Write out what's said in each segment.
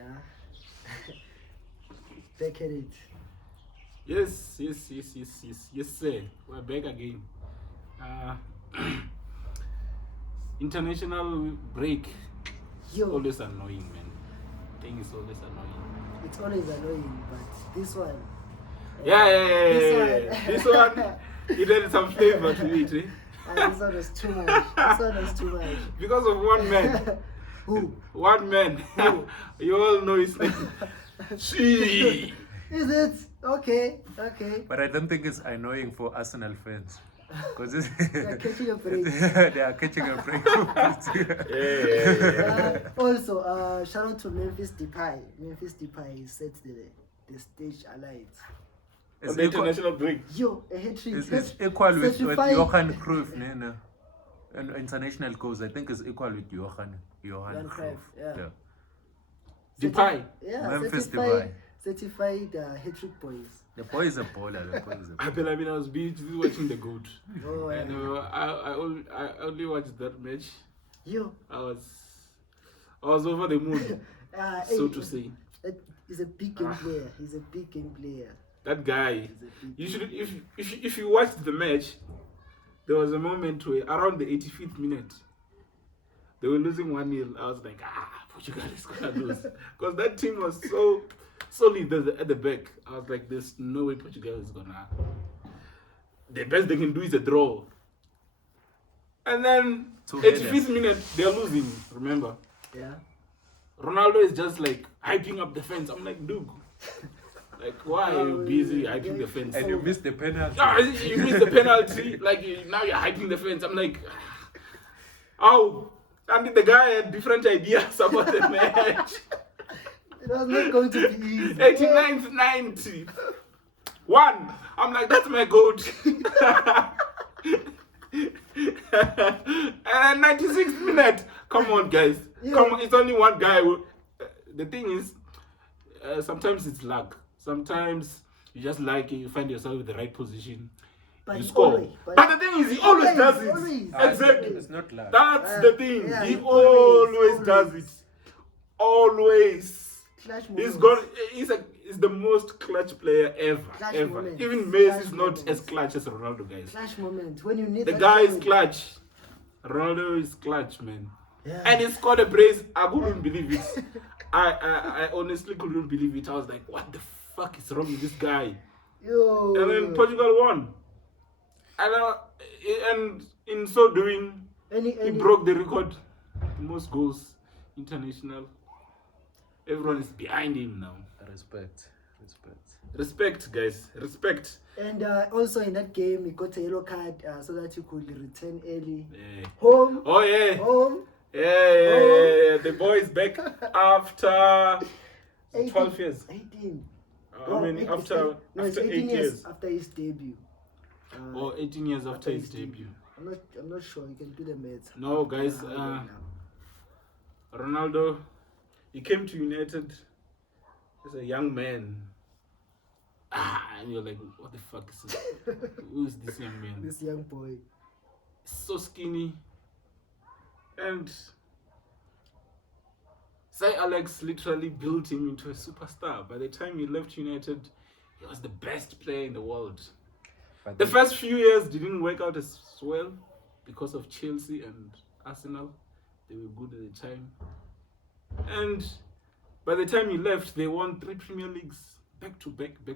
Yeah. Back at it. Yes, sir. We're back again. International break. Always annoying, man. Thing is always annoying. It's always annoying, but this one. This one, it had some flavor to it. This one was too much. Because of one man. Who? One man. Who? You all know his name. She. Is it? Okay. But I don't think it's annoying for Arsenal fans. Because They're catching a break. they are catching a break. Also, shout out to Memphis Depay. Memphis Depay set the stage alight. On the international break. Yo, a hat-trick. It's equal with Johan Cruyff, no. And international goals, I think it's equal with Johan Cruyff. Yeah. Depay. Yeah, Memphis Depay. Certified hat-trick boys. The boy is a baller. I was busy watching the GOAT. Oh, yeah. And I only watched that match. Yo. I was over the moon, so to say. He's a big game player. He's a big game player. That guy. You should, if you watched the match, there was a moment where around the 85th minute, they were losing 1-0. I was like, Portugal is gonna lose, because that team was so solid at the back. I was like, there's no way Portugal is gonna. The best they can do is a draw. And then 85th minute, they're losing. Remember? Yeah. Ronaldo is just like hyping up the fence. I'm like, dude, like, why are you busy hyping the fence? And you missed the penalty. You missed the penalty. Like, now you're hyping the fence. I'm like, oh. And the guy had different ideas about the match. It was not going to be easy. 89th, 90. One. I'm like, that's my GOAT. And 96th minute. Come on, guys. Come on. It's only one guy. The thing is, sometimes it's luck. Sometimes you just you find yourself in the right position. But you score. But the thing is, he always does it. Exactly. It's not luck. That's the thing. Yeah, he always does it. Always. He's the most clutch player ever. Moments. Even Messi is not as clutch as Ronaldo, guys. Clutch moment when you need the guy is clutch. Ronaldo is clutch, man. Yeah. And he scored a brace. I couldn't believe it. I honestly couldn't believe it. I was like, what the fuck is wrong with this guy? Yo. And then Portugal won. And in so doing, he broke the record. Most goals international. Everyone is behind him now. Respect, guys. Respect. And also in that game, he got a yellow card so that he could return early. Yeah. Home. Oh, yeah. Home. Yeah. The boy is back after 12 years. 18. After 8 years. After his debut. 18 years after his debut. I'm not sure. You can do the math. No, guys. Ronaldo, he came to United as a young man. And you're like, what the fuck is this? Who is this young man? This young boy. So skinny. And Sir Alex literally built him into a superstar. By the time he left United, he was the best player in the world. But the first few years didn't work out as well because of Chelsea and Arsenal. They were good at the time. And by the time he left, they won 3 Premier Leagues back to back. He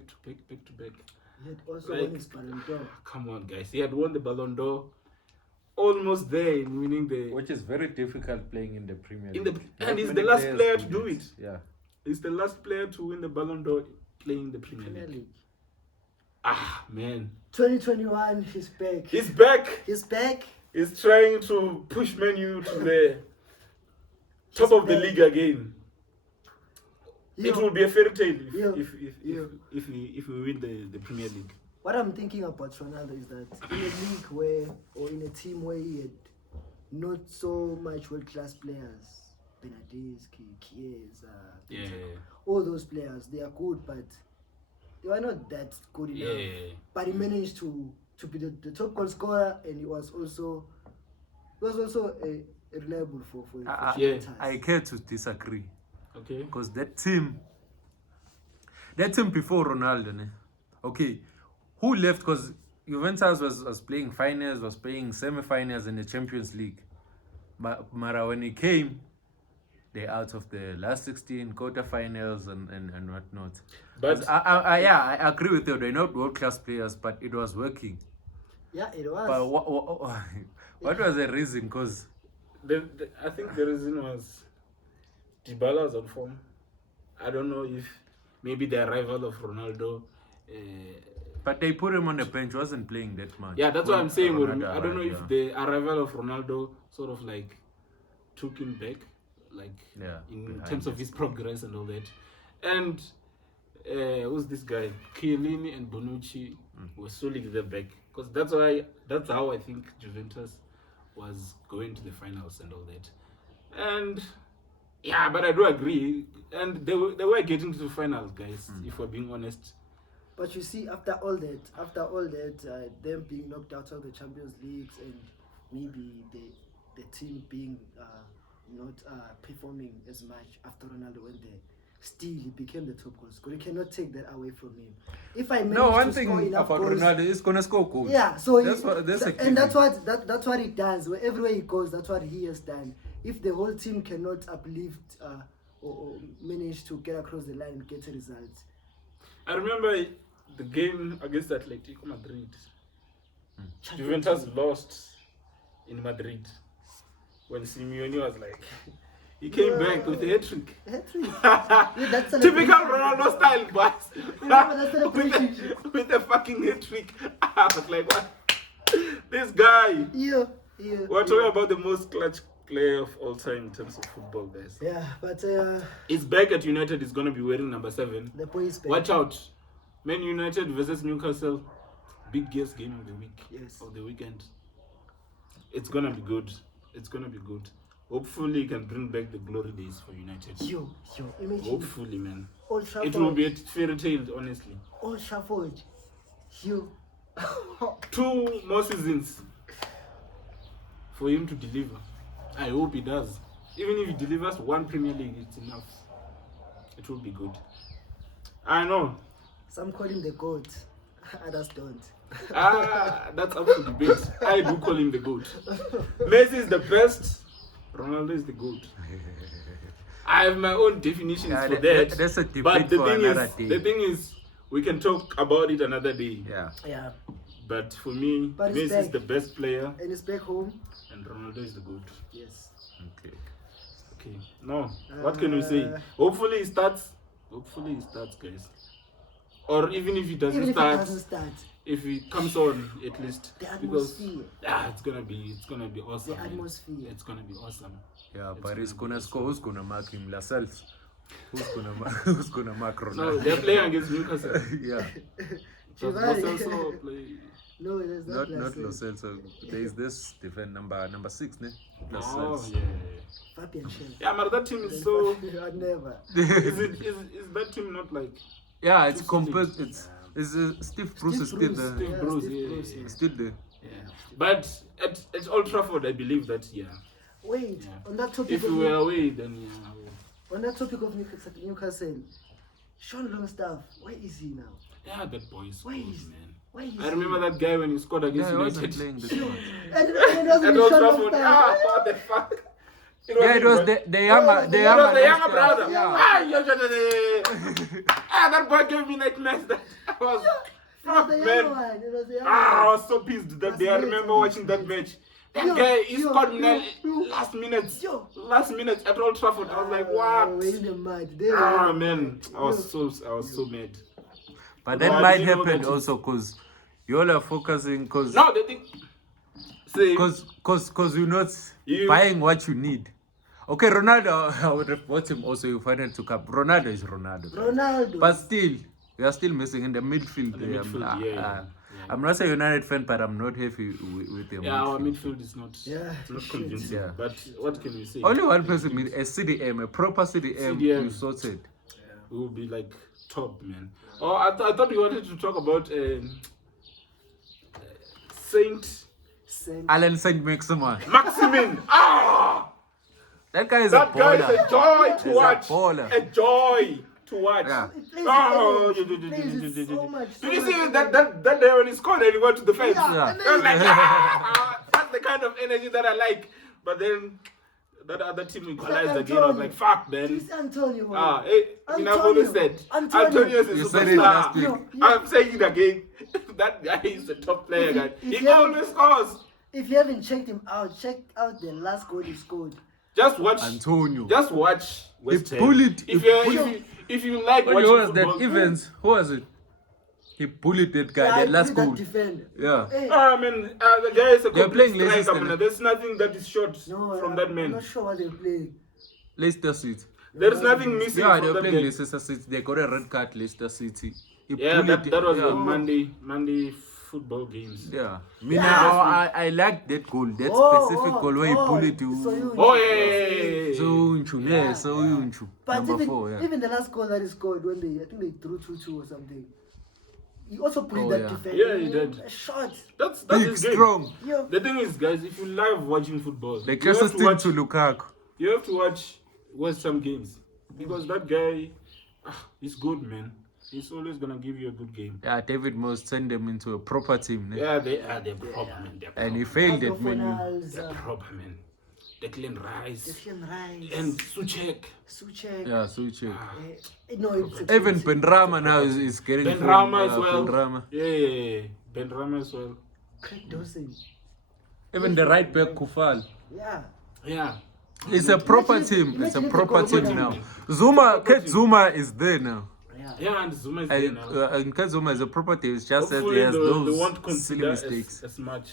had also won his Ballon d'Or. Come on, guys. He had won the Ballon d'Or. Almost there in winning which is very difficult playing in the Premier League. And he's the last player to do it. Yeah. He's the last player to win the Ballon d'Or playing the Premier League. Man. 2021, he's back. He's back. He's trying to push Man U to the top of the league again. It will be a fairy tale if we win the Premier League. What I'm thinking about Ronaldo is that in a league or in a team where he had not so much world-class players, Benadeschi, Chiesa, all those players, they are good, but they were not that good enough. But he managed to be the top goal scorer, and he was also reliable for time. I care to disagree. Okay. Because that team before Ronaldo, ne? Okay, who left? Because Juventus was playing finals, was playing semi-finals in the Champions League. But Mara, when he came, they're out of the last 16 quarterfinals and whatnot. But I agree with you. They're not world-class players, but it was working. Yeah, it was. But what was the reason? Because I think the reason was Dybala's on form. I don't know if maybe the arrival of Ronaldo. But they put him on the bench. Wasn't playing that much. Yeah, that's what I'm saying. Ronaldo I don't know arrived, if the arrival of Ronaldo sort of like took him back, like in terms of his progress and all that. And who's this guy? Chiellini and Bonucci were solid there back, because that's how I think Juventus was going to the finals and all that. And yeah, but I do agree, and they were getting to the finals, guys. If we're being honest. But you see, after all that, them being knocked out of the Champions Leagues and maybe the team being not performing as much after Ronaldo went there, still he became the top goal scorer. You cannot take that away from him. If I manage one to thing score enough about goals, Ronaldo is gonna score goals. Yeah, so that's what he does. Everywhere he goes, that's what he has done. If the whole team cannot uplift or manage to get across the line and get a result. I remember the game against Atletico Madrid. Juventus lost in Madrid when Simeone was like, he came back with a hat-trick. That's Typical Ronaldo style, boys. That celebration. with a fucking hat-trick. I was like, what? This guy. Yeah. We're talking about the most clutch player of all time in terms of football, guys. Yeah, but he's back at United. He's going to be wearing number 7. The boy is back. Watch out. Man United versus Newcastle. Biggest game of the week. Yes. Of the weekend. It's going to be good. It's going to be good. Hopefully he can bring back the glory days for United. Yo, imagine. Hopefully, man. Old Trafford. It will be a fairy tale, honestly. Old Trafford. Yo. 2 more seasons for him to deliver. I hope he does. Even if he delivers 1 Premier League, it's enough. It will be good. I know. Some call him the GOAT. Others don't. That's up to debate. I do call him the GOAT. Messi is the best. Ronaldo is the GOAT. I have my own definitions for that. That's a debate but for another day. The thing is, we can talk about it another day. Yeah. But for me, Messi is the best player. And he's back home. And Ronaldo is the GOAT. Yes. Okay. No. What can we say? Hopefully he starts, guys. Or even if he doesn't start, if he comes on at least, the atmosphere. Because it's gonna be awesome. The atmosphere. It's gonna be awesome. Yeah, but he's gonna score. Who's gonna mark him? Lascelles. Who's gonna mark Ronaldo? No, they're playing against Newcastle. Yeah. Does also play? No, it is not Lo Celso. There is this defend number 6, ne? Oh yeah. Fabian Schell. Yeah, but that team is so. I'd never. Is that team not like? Yeah, it's composed. It's Steve Bruce is still there. Steve Bruce, Still there. Yeah. But at Old Trafford, I believe that Wait, on that topic. If we were away, then On that topic of Newcastle, Sean Longstaff, where is he now? Yeah, that boy is good, man. Where is I remember that guy when he scored against United. Playing this one. And it Old Sean Trafford. Longstaff. What the fuck? It was the younger brother. Yeah. That boy gave me nightmares. That was fuck, man. It was the young I one. was so pissed that day. I remember watching that match. That guy, he scored last minute at Old Trafford. I was like, what? In the mud. Man, I was so mad. But that might happen also because you all are focusing because no, the thing. Because you're not buying what you need. Okay, Ronaldo, I would have bought him also. You finally took up. Ronaldo is Ronaldo. But still, we are still missing in the midfield. I'm not a United fan, but I'm not happy with them. Yeah, our midfield is not, not convincing. Yeah. But what can we say? Only one person, a CDM, a proper CDM. You sorted. We will be like top, man. Oh, I thought we wanted to talk about Saint Alan Saint Maximin. Maximin. That guy is That a guy baller. is a joy to He's watch. a baller. A joy to watch. Yeah. It plays Oh, with energy. It plays with so much. Did you see that day when he scored and he went to the fence? Yeah, and I was like, that's the kind of energy that I like. But then that other team equalized again. I was like, fuck, man. This Antonio. I've always said, Antonio is a You said it last superstar. week. I'm saying it again. That guy is a top player, guy. He always scores. If you haven't checked him out, check out the last goal he scored. Just watch Antonio. Just watch West Ham. bullied. If you like What watching was football, that? Evans. Who was it? He bullied that guy. That last goal. Yeah. Hey, the guy is a They're complete playing Leicester striker, man. There's nothing that is short from that I'm man. not sure what they're playing. Leicester City. There's nothing missing Yeah, from they're that playing guy. Leicester City. They got a red card. Leicester City. He Yeah, bullied that was yeah. the Monday football games. Yeah. I like that goal. That specific goal where he bullied you. So unchu. But Number even, 4, yeah. even the last goal that he scored when I think they drew 2-2 or something. He also played that defense. Yeah, he did. A shot. That's Big, his game. strong. Yo. The thing is, guys, if you love watching football, The you have closest to thing watch. to Lukaku. You have to watch some games because that guy, he's good, man. He's always gonna give you a good game. Yeah, David Moss sent them into a proper team. Ne? Yeah, they're proper, man. They're And he proper. failed at Man U. They're proper, man. Declan Rice Declan Rice. and Suchek. Suchek. Yeah, Suchek. No, it's Even Benrahma now is getting Ben from, Rama as well. Benrahma. Yeah. Ben Rama as well. Craig Dawson. Even the right back Kufal. Yeah. Yeah. It's a proper team. It's a proper team now. Kate Zuma is there now. Yeah, and Zuma is there now. And Kate Zuma is a proper team. It's just that Hopefully he has they won't those silly consider mistakes. as much.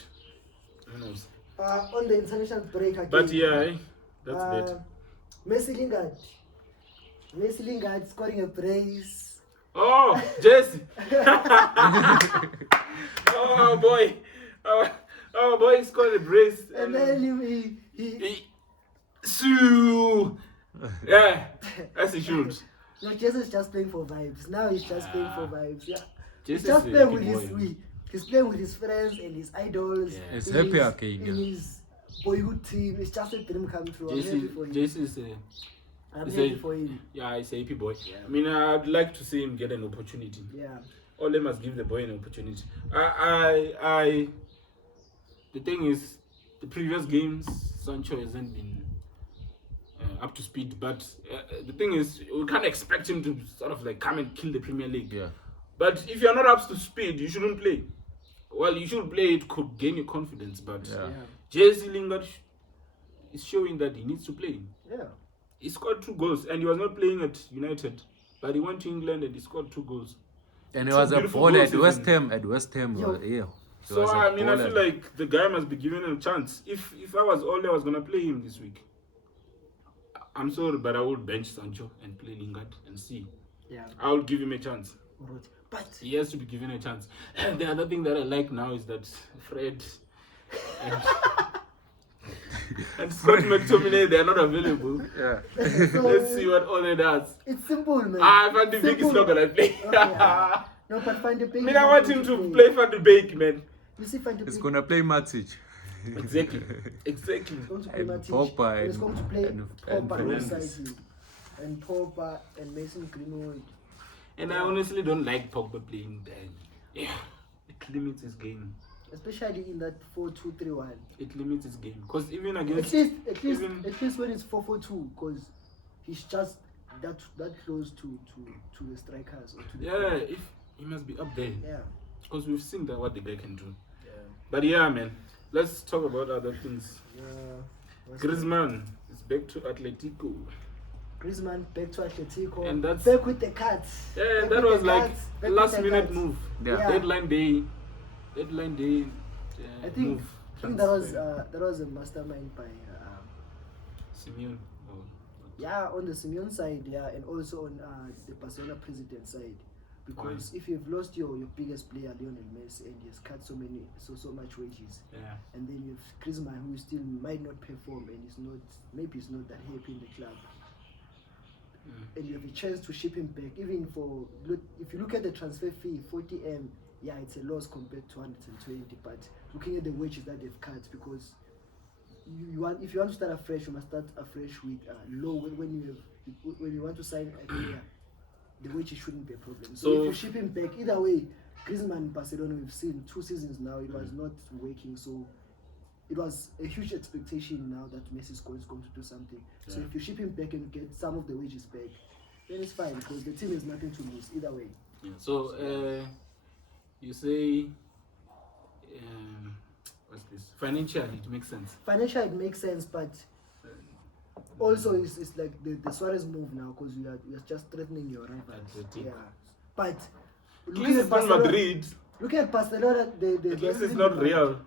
Who knows? On the international break again. But yeah, that's bad. Messi Lingard scoring a brace. Oh, Jesse. Oh boy. Oh boy, he scored a brace. And then he Shoo. Yeah, as he should. No, Jesus is just playing for vibes. Now he's just playing for vibes. Yeah. Jesus He's just is a playing with happy boy. he's playing with his friends and his idols. Yeah. He's in happy his- again, In yeah. his boyhood team. It's just a dream come true. I'm happy for him. Jesse is I'm he's happy a- for him. yeah, he's a happy boy. Yeah. I mean, I'd like to see him get an opportunity. Yeah. Ole must give the boy an opportunity. The thing is, the previous games, Sancho hasn't been up to speed. But the thing is, we can't expect him to sort of like come and kill the Premier League. Yeah. But if you're not up to speed, you shouldn't play. Well, you should play. It could gain you confidence. But Yeah. Jesse Lingard is showing that he needs to play. Yeah. He scored 2 goals, and he was not playing at United. But he went to England and he scored 2 goals. And he Two was a beautiful baller at goals West even. Ham. At West Ham, Yo. yeah. He So was a I mean, I baller. feel like the guy must be given a chance. If I was Ole, I was gonna play him this week. I'm sorry, but I would bench Sancho and play Lingard and see. Yeah. I will give him a chance. Alright. But He has to be given a chance. And the other thing that I like now is that Fred and Scott McTominay, they are not available. Yeah. so Let's see what Ole does. it's simple, man. Van de Beek is not gonna play. Okay, yeah. No, but Van de Beek. I mean, I want him to play Van de Beek, man. You see, Van de He's Beek. gonna play Matic. Exactly. Exactly. He's going to play And Matic, Pogba and he's and- going to play and Pogba Fernandes. alongside him, and Pogba and Mason Greenwood. And I honestly don't like Pogba playing there. Yeah, it limits his game. Especially in that 4-2-3-1. It limits his game. Because even At against least even- when it's 4-4-2, because he's just that close to the strikers or to the yeah, if he must be up there. yeah. Because we've seen that what the guy can do. Yeah. But yeah, man, let's talk about other things. What's Griezmann is back to Atletico. Griezmann back to Atletico. And that's- back with the cuts. Yeah, Back that with was the like cuts, back with last the minute cuts. move. Yeah. Yeah. Deadline day. I think Move. that was a mastermind by Simeone. Oh. yeah, on the Simeone side, yeah, and also on the Barcelona president side. Because if you've lost your biggest player, Lionel Messi, and he has cut so much wages, Yeah. and then you have Griezmann, who still might not perform and is not, maybe he's not that happy in the club, and you have a chance to ship him back, even for, if you look at the transfer fee, 40M, yeah, it's a loss compared to 120, but looking at the wages that they've cut, because if you want to start afresh, you must start afresh with low when you want to sign a player. The wages shouldn't be a problem. So if you ship him back, either way, Griezmann in Barcelona, we've seen 2 seasons now, it was not working. So it was a huge expectation now that Messi is going to do something. Yeah. So if you ship him back and get some of the wages back, then it's fine because the team has nothing to lose either way. Yeah. So you say, what's this? Financially, it makes sense. Financially, it makes sense, but also it's like the Suarez move now because you are just threatening your rivals. Yeah, but looking at Barcelona, Madrid. Looking at Barcelona, at least it's not real.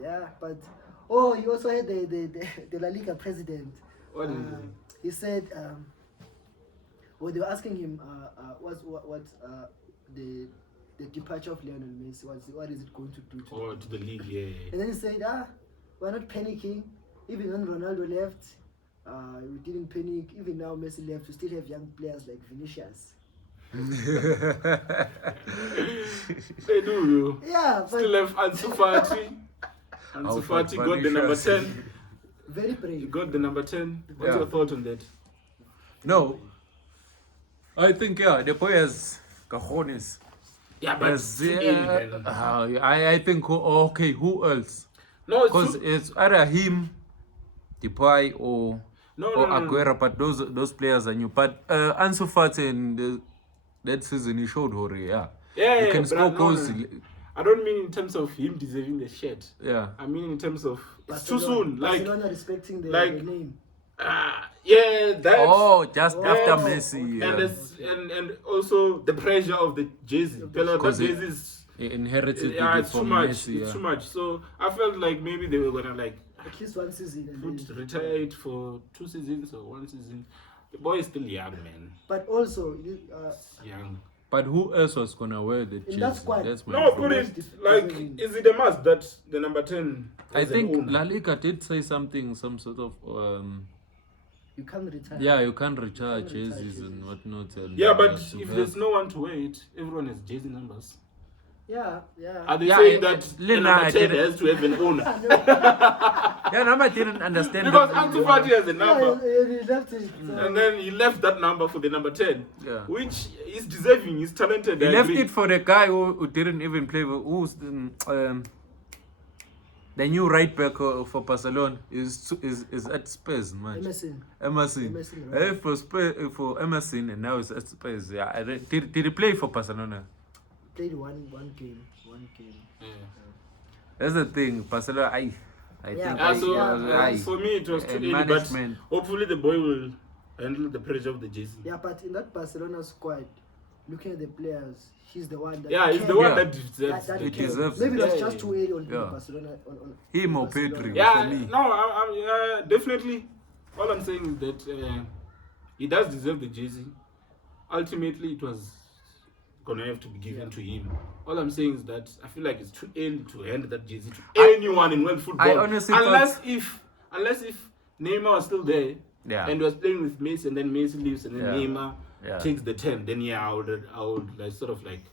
Yeah, but you also had the La Liga president. What is it? He said, they were asking him what the departure of Lionel Messi, what is it going to do to the league? Yeah. And then he said, we're not panicking. Even when Ronaldo left, we didn't panic. Even now Messi left, we still have young players like Vinicius. They do. Yeah, but still have Ansu Fati. Ansu Fati got the number 10. Very brave. You got the number 10. What's your thought on that? No. I think the boy has cojones. Yeah, but I think who else? No, because it's either him, Depay or Aguero, but those players are new. But Ansu Fati in that season he showed you can score goals. I don't mean in terms of him deserving the shirt. Yeah. I mean in terms of it's Barcelona, too soon. Barcelona respecting the name. Just after Messi. Okay. And also the pressure of the jersey. Because jersey is inherited it's from too much. Messi. It's too much. So I felt like maybe they were gonna at least 1 season. Retire it for 2 seasons or 1 season. The boy is still young, man. But also young. But who else was gonna wear the jersey? That's my put it is it a must that the number 10? I think La Liga did say something, some sort of you can't retire. Yeah, you can't retire jerseys and whatnot. And, but if there's no one to wear it, everyone has jersey numbers. Yeah. Are they saying that the number 10 has to have an owner? I didn't understand. Because Ansu Fati has a number. He left it. And then he left that number for the number 10. Yeah. Which is deserving, he's talented. He left it for the guy who didn't even play, who's the new right back for Barcelona is at Spurs, man. Emerson. Right? For Emerson, and now it's at Spurs. Yeah. Did he play for Barcelona? Played one game. Yeah. That's the thing. Barcelona, I think. For me, it was too early, but hopefully the boy will handle the pressure of the jersey. Yeah, but in that Barcelona squad, looking at the players, he's the one that. Yeah, he's the one that deserves. Maybe that's just too early on Barcelona. On him or Pedri. Yeah, for me. No, I'm definitely. All I'm saying is that he does deserve the jersey. Ultimately, it was gonna have to be given to him. All I'm saying is that I feel like it's too early to hand that jersey to anyone in world football. I honestly unless if Neymar was still there and was playing with Messi, and then Messi leaves and then Neymar takes the 10, then I would like sort of like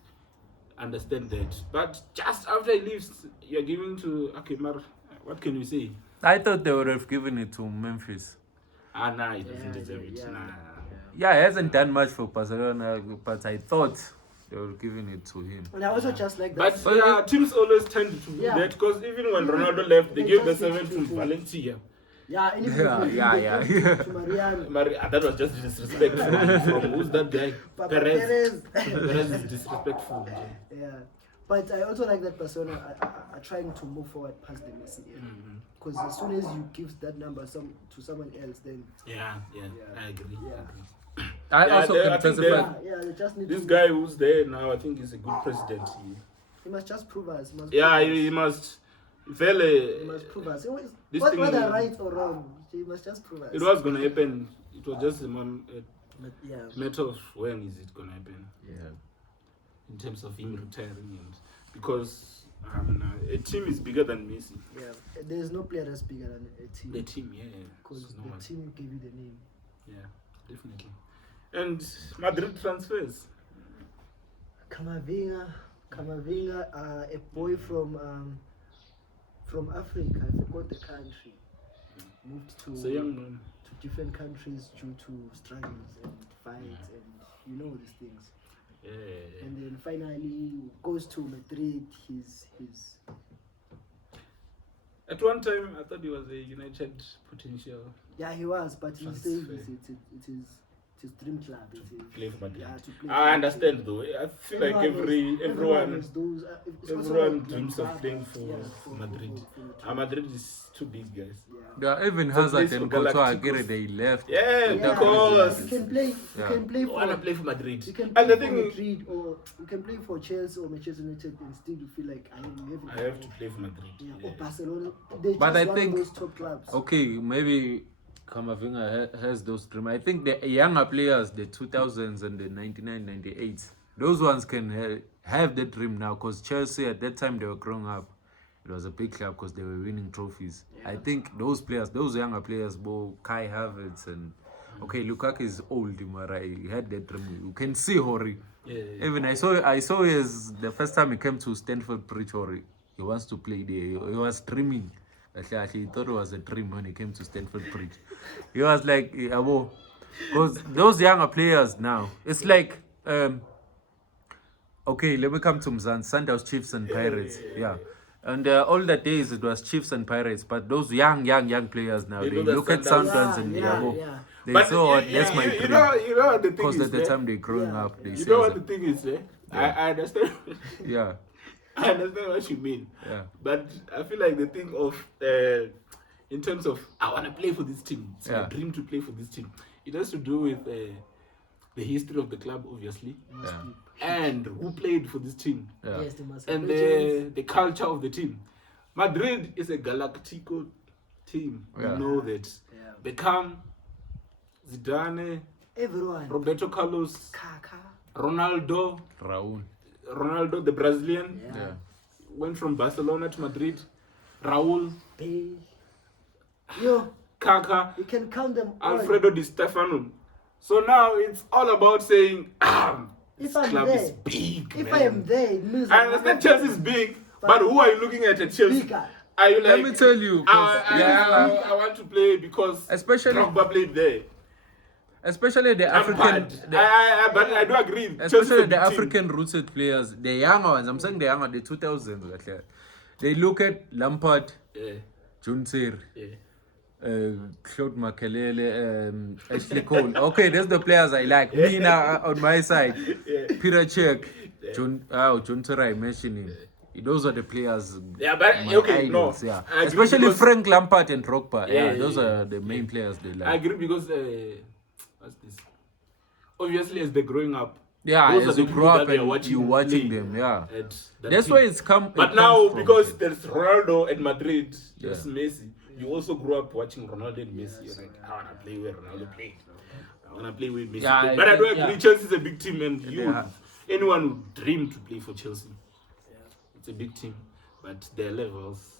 understand that. But just after he leaves, you're giving to Akimar. What can you say? I thought they would have given it to Memphis. Nah, he doesn't deserve it. Yeah, he hasn't done much for Barcelona, but I thought they were giving it to him. And I also just like that. But teams always tend to do that because even when Ronaldo left, they gave the 7 to Valencia. Yeah. To Mariano. That was just disrespectful. From who's that guy? Perez. Perez is disrespectful. Yeah. But I also like that Barcelona are trying to move forward past the Messi era. Because as soon as you give that number to someone else, then... Yeah, I agree. I also can testify. They just need this guy who's there now, I think he's a good president. He must just prove us. He must. He must prove us. Whether right or wrong, he must just prove us. It was going to happen. It was just a matter of when is it going to happen. Yeah. In terms of him retiring, because a team is bigger than Messi. Yeah, there's no player that's bigger than a team. The team, because the team gave you the name. Yeah, definitely. And Madrid transfers. Camavinga, a boy from Africa. I forgot the country. moved to So young man. to different countries due to struggles and fights and you know these things. Yeah. And then finally goes to Madrid. He's At one time, I thought he was a United potential. yeah, he was, but he Transfer. says it is his dream club. It is Play for Madrid. Yeah, to play. I understand though. I feel like everyone has those, it's also everyone like dreams of Barca, playing for yeah, Madrid. for Madrid is too big, guys. Yeah. Yeah, even So Hazard plays and for Courtois Galacticos. Aguirre, they left. Yeah, Yeah, because you can play. You Yeah. can play I wanna for. play for Madrid. You can And play the for thing, Madrid, or you can play for Chelsea or Manchester United, and still you feel like I have to play for Madrid. Yeah, Yeah. or Barcelona. They But just I one think- of those top clubs. Okay, maybe Kamavinga has those dreams. I think the younger players, the 2000s and the 99, 98s, those ones can have the dream now because Chelsea at that time they were growing up. It was a big club because they were winning trophies. Yeah. I think those players, those younger players, Kai Havertz and okay, Lukaku is old, Mara. He had that dream. You can see Hori. Yeah. Even I saw his the first time he came to Stanford Bridge, Hori. He wants to play there. He was dreaming. Actually, he thought it was a dream when he came to Stanford Bridge. He was like, because those younger players now, it's like, okay, let me come to Mzan, Sundowns, Chiefs and Pirates. Yeah. And all the days it was Chiefs and Pirates, but those young players now, They they know that look at Sundowns- Sundowns and yeah. they But saw what, that's my you dream. know what the thing Because is, at the eh? time they're growing Yeah. up, they You say know what the that. thing is, eh? I understand. Yeah, I understand what you mean. yeah. But I feel like the thing of, in terms of, I want to play for this team. It's my Yeah. dream to play for this team. It has to do with the history of the club, obviously, Must Yeah. be- and who played for this team, Yeah. Yes, they must and have legends. the culture of the team. Madrid is a Galactico team. Yeah. You know that. Yeah. Beckham, Zidane, Everyone. Roberto Carlos, Kaka. Ronaldo, the Brazilian, Yeah. Yeah. went from Barcelona to Madrid. Raul, Bale. Yo, Kaka, you can count them all. Alfredo Di Stefano. So now it's all about saying, If this I'm club there- is big, If man. I am there, it means I understand Chelsea is big, but who are you looking at Chelsea? bigger. Are you like, Let me tell you, 'cause- I want to play because Especially- Drogba played there. Especially the I'm African, bad. But I do agree. Chelsea's a especially big the team. African rooted players, the younger ones. I'm saying the younger, the 2000s. Actually. They look at Lampard, Yeah, John Terry, yeah. Claude Makelele, Ashley Cole. Okay, that's the players I like. Me now on my side, Yeah. Peter Cech, John Terry. I mentioned him. Those are the players. Yeah, but my okay, idols, no. yeah. I agree Especially because- Frank Lampard and Drogba. Yeah, those yeah, are the main players they I like. agree because what's this? Obviously, as they're growing up, Yeah, those are as the you people grow that up they are and watching you're watching play them, yeah. at that That's team. why it's come. But it now, comes from because it. there's Ronaldo at Madrid, Yeah. there's Messi, you also grew up watching Ronaldo and Messi. You're like, I want to play where Ronaldo played. I want to play with Messi. Yeah, but I do yeah. agree, Chelsea's a big team, and Yeah. anyone would dream to play for Chelsea. It's a big team, but their levels.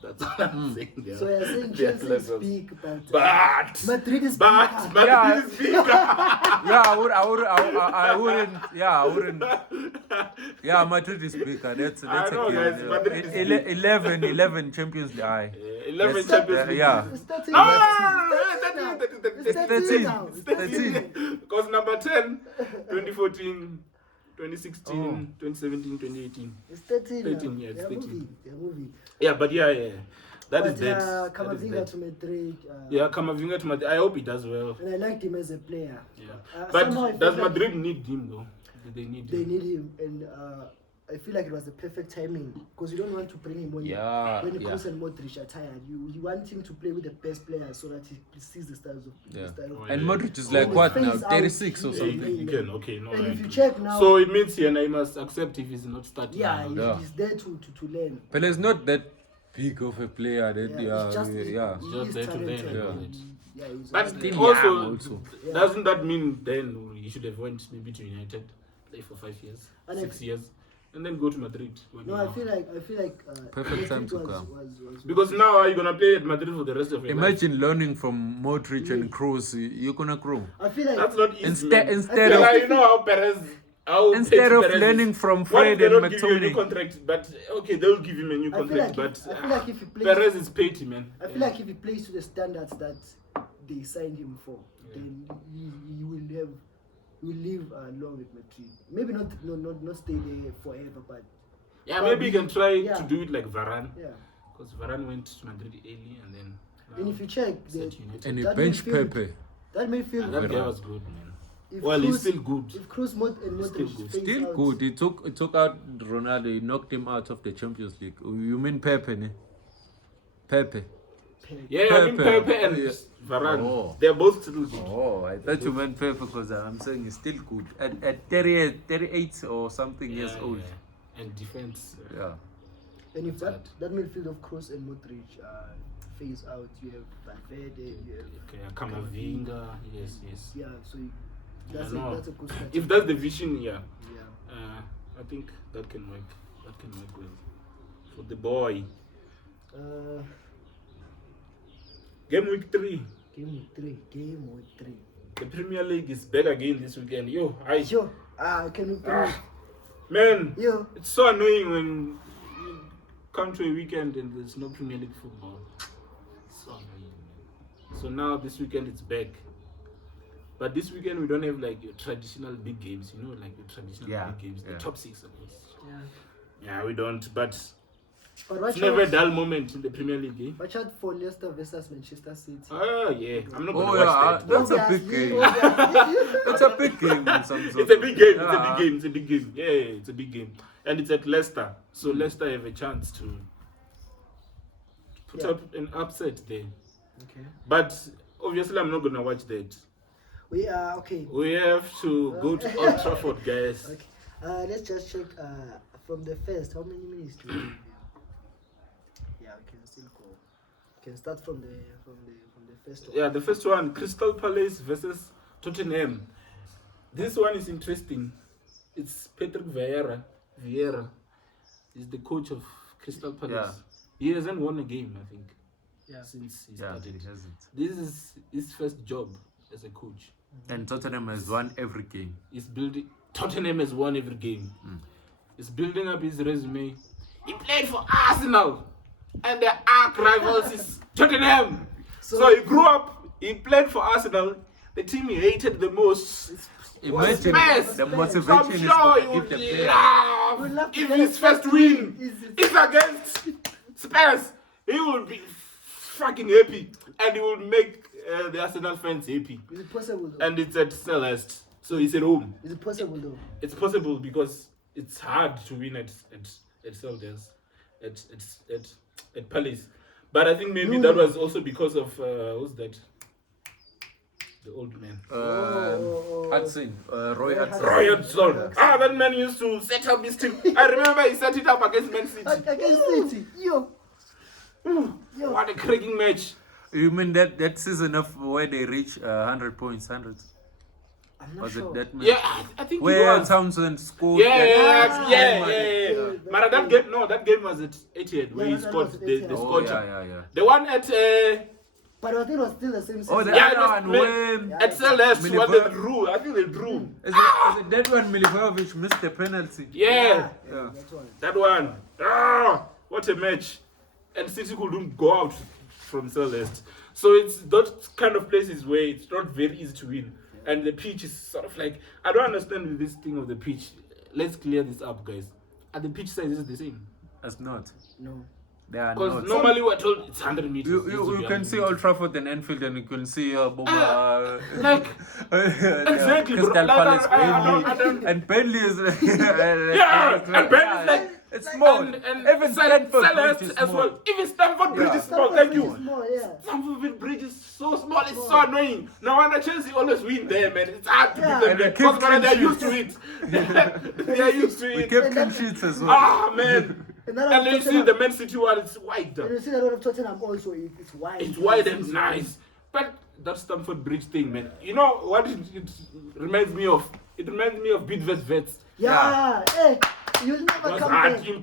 That's what I'm saying. There. So you're saying Their Chelsea is levels. big, but But Madrid is But bigger. Madrid Yeah. is bigger. Yeah, I wouldn't. Yeah, I wouldn't. Yeah, Madrid is bigger. That's I know, a guys, given. Madrid is big. 11 Champions League. Aye. 11 Yes, Champions League. yeah. It's 13. No, It's 13 now. It's 13. Because number 10, 2014, 2016, 2017, 2018. It's 13 now. 13, yeah, it's They're 13. moving. They're moving. Yeah, but yeah. That is But that. That is Kamavinga that. to Madrid. Yeah, Kamavinga to Madrid. I hope he does well. And I liked him as a player. Yeah. Somehow I But felt does like Madrid need him though? Do they need They him? need him, and I feel like it was the perfect timing because you don't want to bring him when Yeah, when yeah. Kroos and Modric are tired. You want him to play with the best players so that he sees the styles of Yeah. the style of Oh, And yeah. Modric is So like when what he now? fades out, 36 or he- Yeah, something. you can. Okay, no. And I if you agree. check now, So it means here he must accept if he's not starting. yeah, now. Yeah. he's there to learn. But he's not that big of a player. That it's just yeah. he Just is there to learn talented. about it. Yeah, he's But just- Still also, young also. Yeah. doesn't that mean then he should have went maybe to United, play for 5 years, And 6 years, and then go to Madrid? when no, you I know. feel like Perfect time Madrid to come. was Because now are you gonna play at Madrid for the rest of your life? Imagine learning from Modric and Kroos. You're gonna grow. I feel like That's not easy. Instead, man. instead Yeah, of like, you know how Perez How Instead Petty of Perez is- learning from what Fred if they and don't give you a new McTominay. contract? But okay, they'll give him a new I feel contract. like But I feel like if he plays, Perez is petty, man. I feel like if he plays to the standards that they signed him for, then he will live long with Madrid. Maybe not stay there forever, but yeah, maybe you can try yeah. to do it like Varane. yeah. Because Varane went to Madrid early and then. And if you check, And he that bench midfield- Pepe. that midfield, that guy was good, man. if Well, he's Kroos- still good. If Kroos and He's still Modric good. phase Still out, good. He took out Ronaldo. He knocked him out of the Champions League. You mean Pepe, ne? Pepe. Yeah, I mean Pepe. Pepe and Yeah. Varane. Oh. They're both still good. Oh, I thought you meant Pepe because I'm saying he's still good. At 38 or something years Yeah, old. yeah. And defense. Yeah. and if Sad. that midfield of Kroos and Modric phase out, you have Valverde, you have Okay, Kamavinga. Yes, yes. yeah. So I that's know. a good start. If that's the vision, yeah. yeah. I think that can work. That can work well. For the boy. Game week 3. Game week 3. The Premier League is back again this weekend. Yo, Sure. Can we play? man, Yo. it's so annoying when you come to a weekend and there's no Premier League football. So annoying, man. So now this weekend it's back. But this weekend we don't have like your traditional big games, you know, like the traditional big games, the top 6 at least. Yeah, we don't. But But watch it's never a out, dull moment in the Premier League. Eh? watch out for Leicester versus Manchester City. Oh yeah, I'm not gonna Oh, yeah. watch that. That's a big game. It's a big game in some sort. It's a big game. Yeah. It's a big game. It's a big game. Yeah, it's a big game, and it's at Leicester. So Leicester have a chance to put up an upset there. Okay. But obviously, I'm not gonna watch that. We are okay. We have to go to Old Trafford, guys. Okay. Let's just check from the first. How many minutes do we have? Yeah, we can still go. We can start from the first one. Yeah, the first one, Crystal Palace versus Tottenham. This one is interesting. It's Patrick Vieira. He's the coach of Crystal Palace. He hasn't won a game, I think, since he started. He hasn't. This is his first job as a coach. And Tottenham has won every game. Tottenham has won every game. He's building up his resume. He played for Arsenal, and the arch rivals is Tottenham. So he grew up. He played for Arsenal. The team he hated the most. Imagine Spurs. the So motivation I'm is sure to he give would the player. laugh if his first win is against Spurs. He will be fucking happy, and he will make the Arsenal fans happy. Is it possible though? And it's at Selhurst, so he's at home. Is it possible though? It's possible because it's hard to win at Selhurst, at Palace. But I think maybe that was also because of who's that? The old man. Hudson, Roy Hudson. Roy Hodgson. That man used to set up his team. I remember he set it up against Man City. Against City. Yo. What a cracking match. You mean that season of where they reach 100 points, 100? I'm not Was sure. it that match? Yeah, I think Where it was. Townsend scored. Yeah. But that game was at Etihad where he that scored was at the Etihad. Oh, scorcher. yeah. The one at But I think it was still the same season. Oh, the Yeah, other it was one man- when at Selhurst when they Milivojevic- drew. I think they drew. Is it that one Milivojevic missed the penalty? Yeah, That's one. that one. What a match. And City couldn't go out from Selhurst. So it's those kind of places where it's not very easy to win. And the pitch is sort of like, I don't understand with this thing of the pitch. Let's clear this up, guys. Are the pitch sizes the same? That's not. No. They are Because not. normally we're told it's 100 meters. You can see Old Trafford and Anfield, and you can see Boba. Like, exactly, bro. Crystal Like, Palace, I don't- Burnley, and Burnley is. and Burnley is like. It's small. And Even Stamford Bridge Selhurst is as small. well. Even Stamford Bridge Yeah. is small. Thank you. Small, yeah. Stamford Bridge is so small. It's so annoying. No wonder Chelsea always win there, man. It's hard to Yeah. beat them And they there. keep Because man, they're clean used to it. They are used to We it. kept clean sheets as well. Ah, man. And that And then you see the Man City one, it's wide. And you see that one of Tottenham also, it's wide. It's wide and nice. But that Stamford Bridge thing, man. You know what it reminds me of? It reminds me of Bidvest Vets. Yeah. Hey, you'll never Was come hard. back. You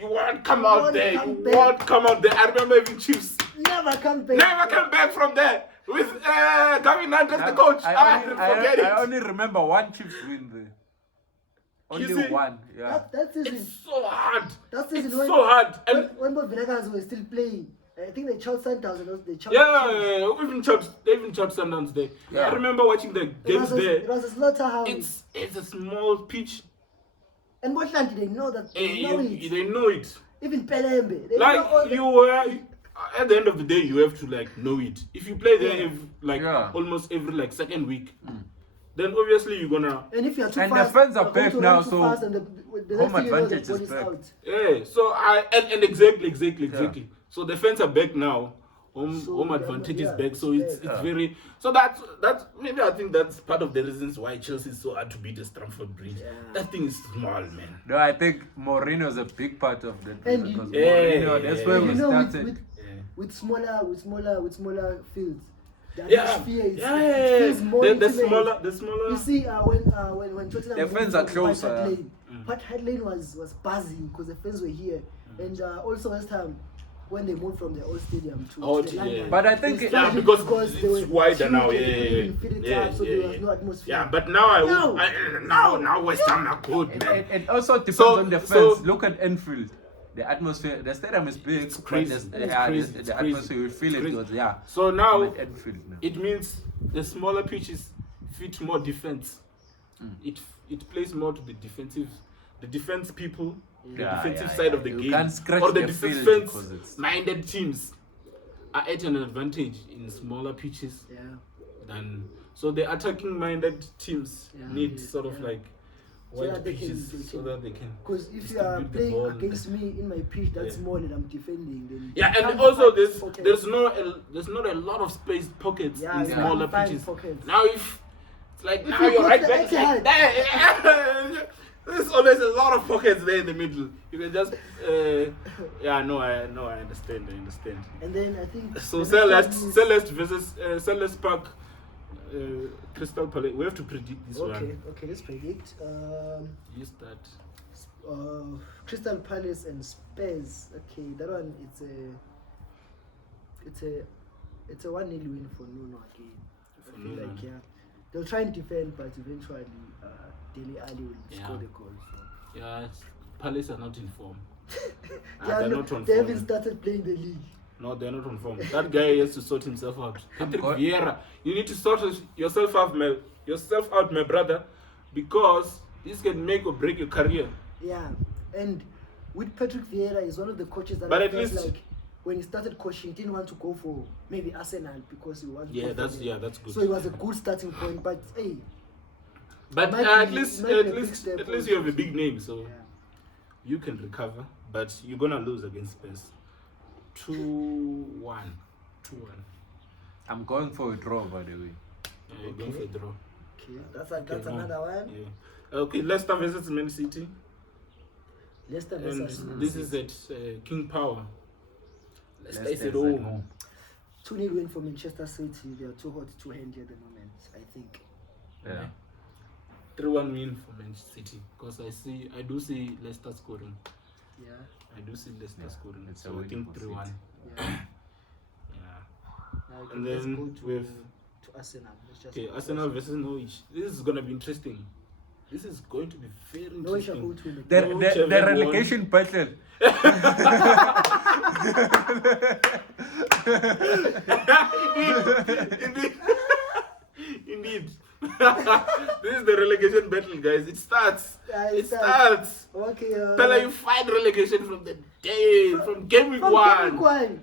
won't come out won't there. come You back. won't come out there. I remember even Chiefs. Never come back. Never come back from there. With Gavin Hunt as the coach. I Forget it. only remember one Chiefs win there. Only see? one. Yeah. That season, It's so hard. that season It's when, so hard. And when both Venegas were still playing, I think they chopped Sundowns and they chopped. yeah, they even chopped Sundowns there. Yeah. I remember watching the games there. It was a slaughterhouse. It's a small pitch. And Botland, they know that. They know it. They know it. Even Pelembe. They know Like all you were. At the end of the day, you have to like know it. If you play there almost every like second week, then obviously you're gonna. And if you're too And fast, the fans are you're going back to now, run too so fast and the home next thing you know, the advantage is body's back. out. Yeah. So and exactly. Yeah. So the fans are back now. Home advantage is back. So it's very. So that's maybe I think that's part of the reasons why Chelsea is so hard to beat the Stamford Bridge. Yeah. That thing is small, man. No, I think Mourinho's a big part of that. And Because you- Mourinho, that's where we You know, started. with smaller fields, the Yeah. atmosphere is Yeah. feels more The intimate. smaller. You see, when Tottenham The moved fans are to closer, White Hart yeah. Lane, White Hart Lane was buzzing because the fans were here, and also West Ham when they moved from the old stadium to the Yeah. London. But I think It's yeah, largely because they were it's wider huge now. and Yeah, they couldn't fit it up, so there was no atmosphere. Yeah, but now No. now West Ham are good, man. It also depends So- on the so- fans. Look at Enfield. The atmosphere, the stadium is big. It's crazy. But It's the crazy. It's the crazy. atmosphere, you feel It's it crazy. goes, yeah. So now I'm at Enfield now. it means the smaller pitches fit more defense. It plays more to the defense people, the Yeah, defensive yeah, side yeah. of the You game, can't scratch or the the field because it's- defense-minded teams are at an advantage in smaller pitches Yeah. than. So the attacking-minded teams Yeah. need sort of like So wide that they can- pitches they so can- that they can. Because if you are distribute the playing ball. against me in my pitch that's Yeah. small and I'm defending, then Yeah, you and can't also find pockets. there's not a lot of space pockets Yeah, in you smaller can't find pitches. pockets. Now if it's like If now you you're go right to back, it's like, Etihad. there's always a lot of pockets there in the middle. You can just I understand. And then I think So the next one is- Celeste versus Celeste Park, Crystal Palace. We have to predict this one. Okay, let's predict. You start. Crystal Palace and Spurs. Okay, that one it's a 1-0 win for Nuno again. I feel Nuno. like they'll try and defend, but eventually Dele Alli will score the goal. So. Yeah, Palace are not in form. They're not on they form. haven't started playing the league. No, they're not on form. That guy has to sort himself out. Patrick God. Vieira, you need to sort yourself out, my brother, because this can make or break your career. Yeah, and with Patrick Vieira, he's one of the coaches that But I at felt least- like when he started coaching, he didn't want to go for maybe Arsenal because he was That's good. So it was a good starting point. But hey, But might at be- least it might be a big step you have a big name, so you can recover. But you're gonna lose against Spurs. 2-1. I'm going for a draw, by the way. Yeah, you're going for a draw. okay, that's another one. Yeah. Okay, Leicester versus Man City. Leicester And versus this is at King Power. Leicester is Leicester's at at home. home. 2-0 win for Manchester City. They are too hot, too handy at the moment. I think. Yeah. 3-1 win for Manchester City. Because I do see Leicester scoring. Yeah. I do see Leicester scoring. It's a So I win think for 3-1. City. Yeah. Yeah. Now And let's then go to with- to Arsenal. Let's just Okay, go to Arsenal versus Norwich. This is gonna be interesting. This is going to be very Norwich are interesting. going to win the The, Norwich the, have the won. relegation battle. Indeed. This is the relegation battle, guys. It starts. Yeah, It starts. Okay. Pella, you fight relegation from game week from one. Game week 1.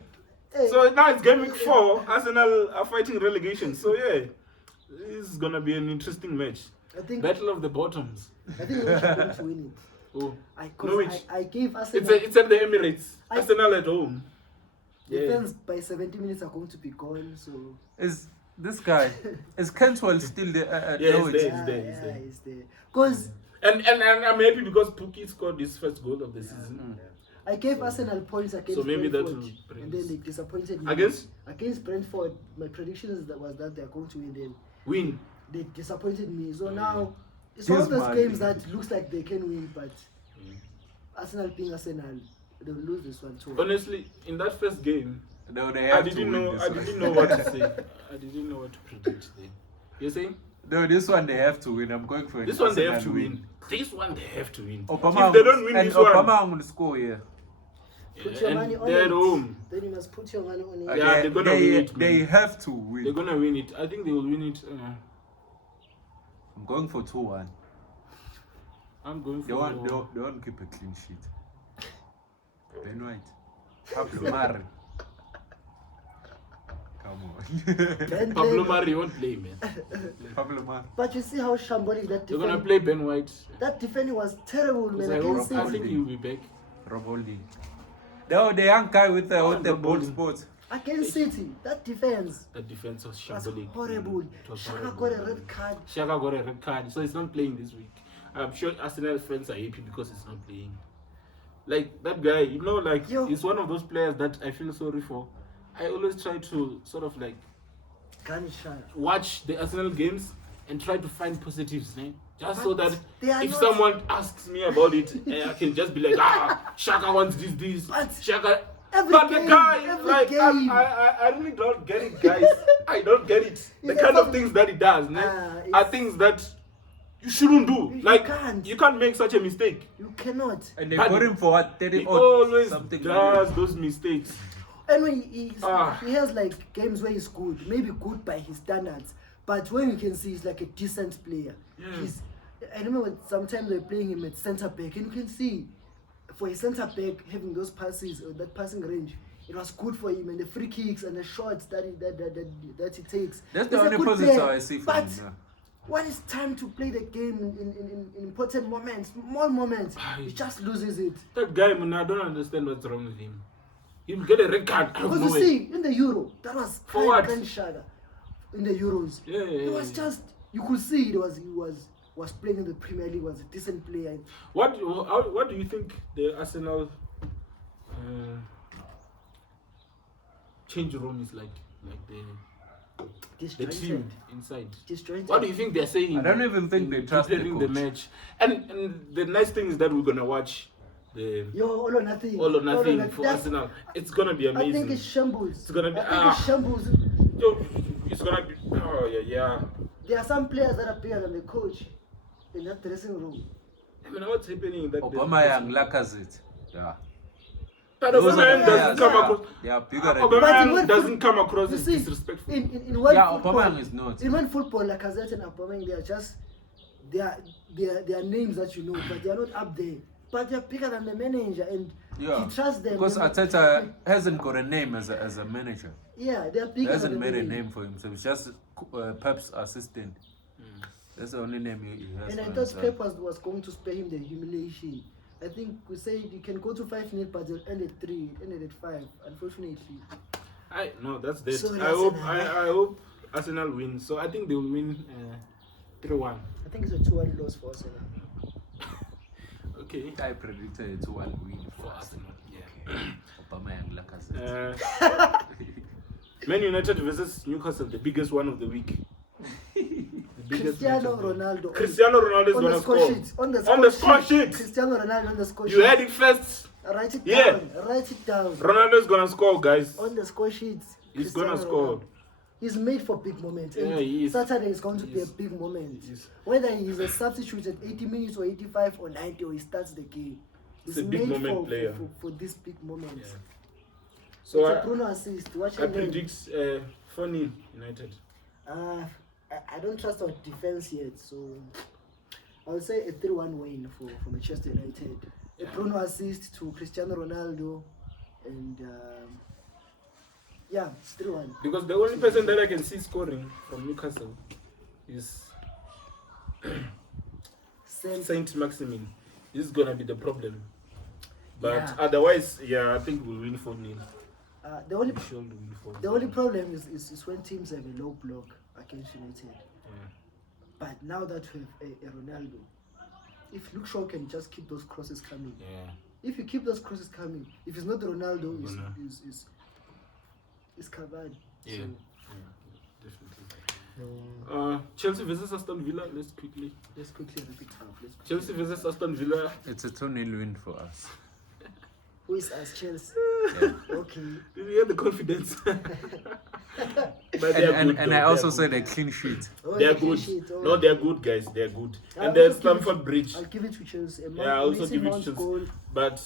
Hey, So now it's game week 4. Arsenal are fighting relegation. So yeah, this is gonna be an interesting match. I think Battle of the bottoms. Norwich are going to win it. Oh, Because I gave Arsenal it's at the Emirates. I- Arsenal at home. the Yeah. fans by 70 minutes are going to be gone. So Is this guy, is Cantwell still there at Yeah, he's Norwich? there. He's there. he's there. Because And I'm happy because Pukki scored his first goal of the season. I gave Arsenal points against So maybe that Brentford, will bring and then us- they disappointed me. Against Brentford, my predictions was that they're going to win. Then win. they disappointed me. So now it's Here's one of those my- games that looks like they can win, but Arsenal being Arsenal, they'll lose this one too. Honestly, in that first game, No, they I have to didn't win know. this I one. didn't know what to say. I didn't know what to predict. Then you saying No, this one they have to win. I'm going for an this one they have Arsenal to win. win. This one they have to win. Obama If they don't win and this one, Obama will score, yeah. Put your and money on they're it. at home. Then you must put your money on it. Yeah, they're gonna win it, man. They have to win. They're gonna win it. I think they will win it. I'm going for 2-1. I'm going for. They won't keep a clean sheet. Ben White. Pablo Mari. Come on. Ben Pablo play- Mari won't play, man. Pablo Mari. But you see how shambolic that They're gonna defending. play Ben White. That defending was terrible, man. I Against think City. he will be back. Rob Holding. The young guy with the Rob ball Holding. sports. Against City, that defense The defense was was shambolic. horrible. It was Shaka horrible. got a red card. Shaka got a red card, so he's not playing this week. I'm sure Arsenal fans are happy because he's not playing. Like that guy, you know, like Yo. he's one of those players that I feel sorry for. I always try to sort of like Gunshot. watch the Arsenal games and try to find positives, eh? Just so But that they are if not- someone asks me about it, I can just be like, Shaka wants this. But Shaka. every But game, the guy, every like, game. I really don't get it, guys. I don't get it. The It's kind of every- things that he does, ne, it's- are things that you shouldn't do. You Like, can't. you can't make such a mistake. You cannot. And they But got him for what? 30 He odd always something. does those mistakes. And when Ah. he has like games where he's good, maybe good by his standards, but when you can see he's like a decent player. Yeah. I remember sometimes they're playing him at centre back, and you can see for his centre back having those passes or that passing range, it was good for him, and the free kicks and the shots that he takes. That's the He's a only good positive player. I see from But him. Yeah. when it's time to play the game in important moments, small moments, he just loses it. That guy, man, I don't understand what's wrong with him. He'll get a red card out of Because you nowhere. see, in the Euro, that was For what? prime Shaka. In the Euros, Yeah. it was just you could see he was playing in the Premier League, was a decent player. What do you think the Arsenal change room is like the Disjointed. team inside? Disjointed. What do you think they're saying? I don't even think they trust the preparing the coach. match. And the nice thing is that we're gonna watch the Yo, all or nothing. all or nothing for That's- Arsenal. It's gonna be I think amazing. it's shambles. It's gonna be- I think it's shambles. Yo, it's gonna be yeah. There are some players that are bigger than the coach in that dressing room. I mean, what's happening in that Obama Young Lacazette. Yeah. But Those are the Aubameyang doesn't players, come yeah. across. They are bigger than But in Aubameyang world doesn't foot- come across You as see, disrespectful. in world Yeah, football, Aubameyang is not. In world football, Lacazette and Aubameyang, they are just they are names that you know, but they are not up there. But they are bigger than the manager, and Yeah. he trusts them. Because and- Arteta hasn't got a name as a manager. Yeah, they are He bigger hasn't than the made a manager. name for himself. It's just Pep's assistant. That's the only name he has. And I on thought his Pep was going to spare him the humiliation. I think we said you can go to 5-0, but they'll end at 3, ended at 5. Unfortunately, No, that's dead. Sorry, I hope Arsenal. I hope Arsenal win. So I think they will win 3-1. I think it's a 2-1 loss for Arsenal. Okay. I predicted a 2-1 win For Arsenal, yeah. Aubameyang Lacazette. Man United versus Newcastle, the biggest one of the week. The biggest match Cristiano of the week. Ronaldo. Cristiano Ronaldo is on gonna the score score. sheet. On the On the score sheet. sheet. Cristiano Ronaldo on the score You sheet. heard it first. Write it Yeah. down. Write it down. Ronaldo is gonna score, guys. On the score sheet. He's Cristiano gonna score. Ronaldo. He's made for big moments. And Yeah, he is. Saturday is going to He be a is. big moment. He is. Whether he's a substitute at 80 minutes or 85 or 90 or he starts the game. He's He's a big made moment player. For this big moment. Yeah. So So it's a Bruno assist. Watch I him. predict 4-0 United. I don't trust our defense yet, so I would say a 3-1 win for Manchester United. A Bruno assist to Cristiano Ronaldo, and yeah, it's 3-1. Because the only person that I can see scoring from Newcastle is Saint Maximin. This is gonna be the problem. But Yeah. otherwise, yeah, I think we'll win 4-0. The only We should win 4-0. the only problem is when teams have a low block against United. Yeah. But now that we have a Ronaldo, if Luke Shaw can just keep those crosses coming, Yeah. if you keep those crosses coming, if it's not Ronaldo, Gonna- it's covered. Yeah. So, Yeah, definitely. Chelsea versus Aston Villa. Let's quickly. let's quickly wrap it up. Chelsea versus Aston Villa. It's a 2-0 win for us. Who is us, Chelsea? Yeah. Okay. Did you hear the confidence? But they are good. And though. I They also are said good. a clean sheet. Oh, They are it's a clean good. sheet, oh. No, they are good, guys. They are good. I'll And then also give it- Stamford Bridge. I'll give it to Chelsea. Yeah, I also Mason give it to Mount's Chelsea. goal. But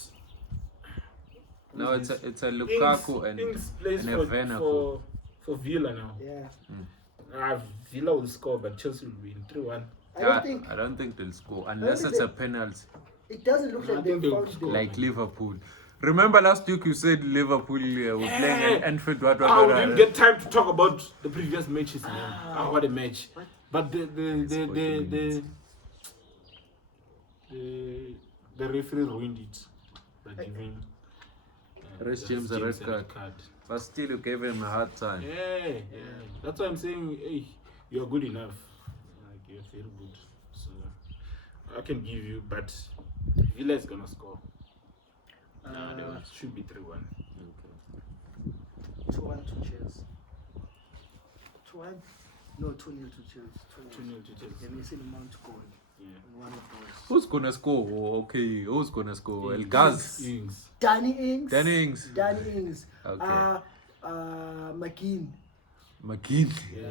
No, it's a Lukaku Ings plays and a Werner. for Villa now. Yeah. Villa will score, but Chelsea will win 3-1. I don't think they'll score unless think it's they- a penalty, It doesn't look I like think they they'll found score. the like Liverpool. Remember last week you said Liverpool were playing at Anfield. What? I didn't get time to talk about the previous matches, man. What a match! What? But the referee ruined it by giving Rest James a red card. But still, you gave him a hard time. Yeah. That's why I'm saying, hey, you're good enough. Like, you're very good. So I can give you, but Villa is gonna score. It should be 3-1. 2-1 to Chelsea. 2-1? No, 2-0 to Chelsea. 2-0 to Chelsea. Yeah, Mason Mount goal. Yeah. And one of those. Who's gonna score? Oh, okay, who's gonna score? El Gaz. Ings. Danny Ings. Danny Ings. Okay. McKean. McKean. Yeah.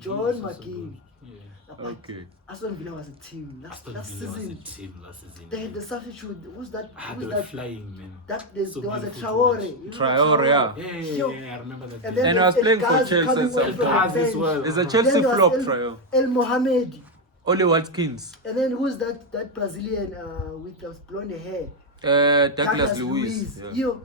John Ings is also McKean. good. Yeah. Okay. Aston Villa was a team. Last Villa season, was a team last season. they had the substitute. Who's that? They Who's were that? flying, man. There So was a beautiful to Traore. watch. You remember Traore, Yeah, I remember that. And game. then And I was playing for Gaz Chelsea coming at some on from Gaz the as bench. well. There's a Then Chelsea there was flop trial. El Mohamed. Oli Watkins. And then who's that Brazilian with the blonde hair? Douglas Luiz. Yeah. Yo.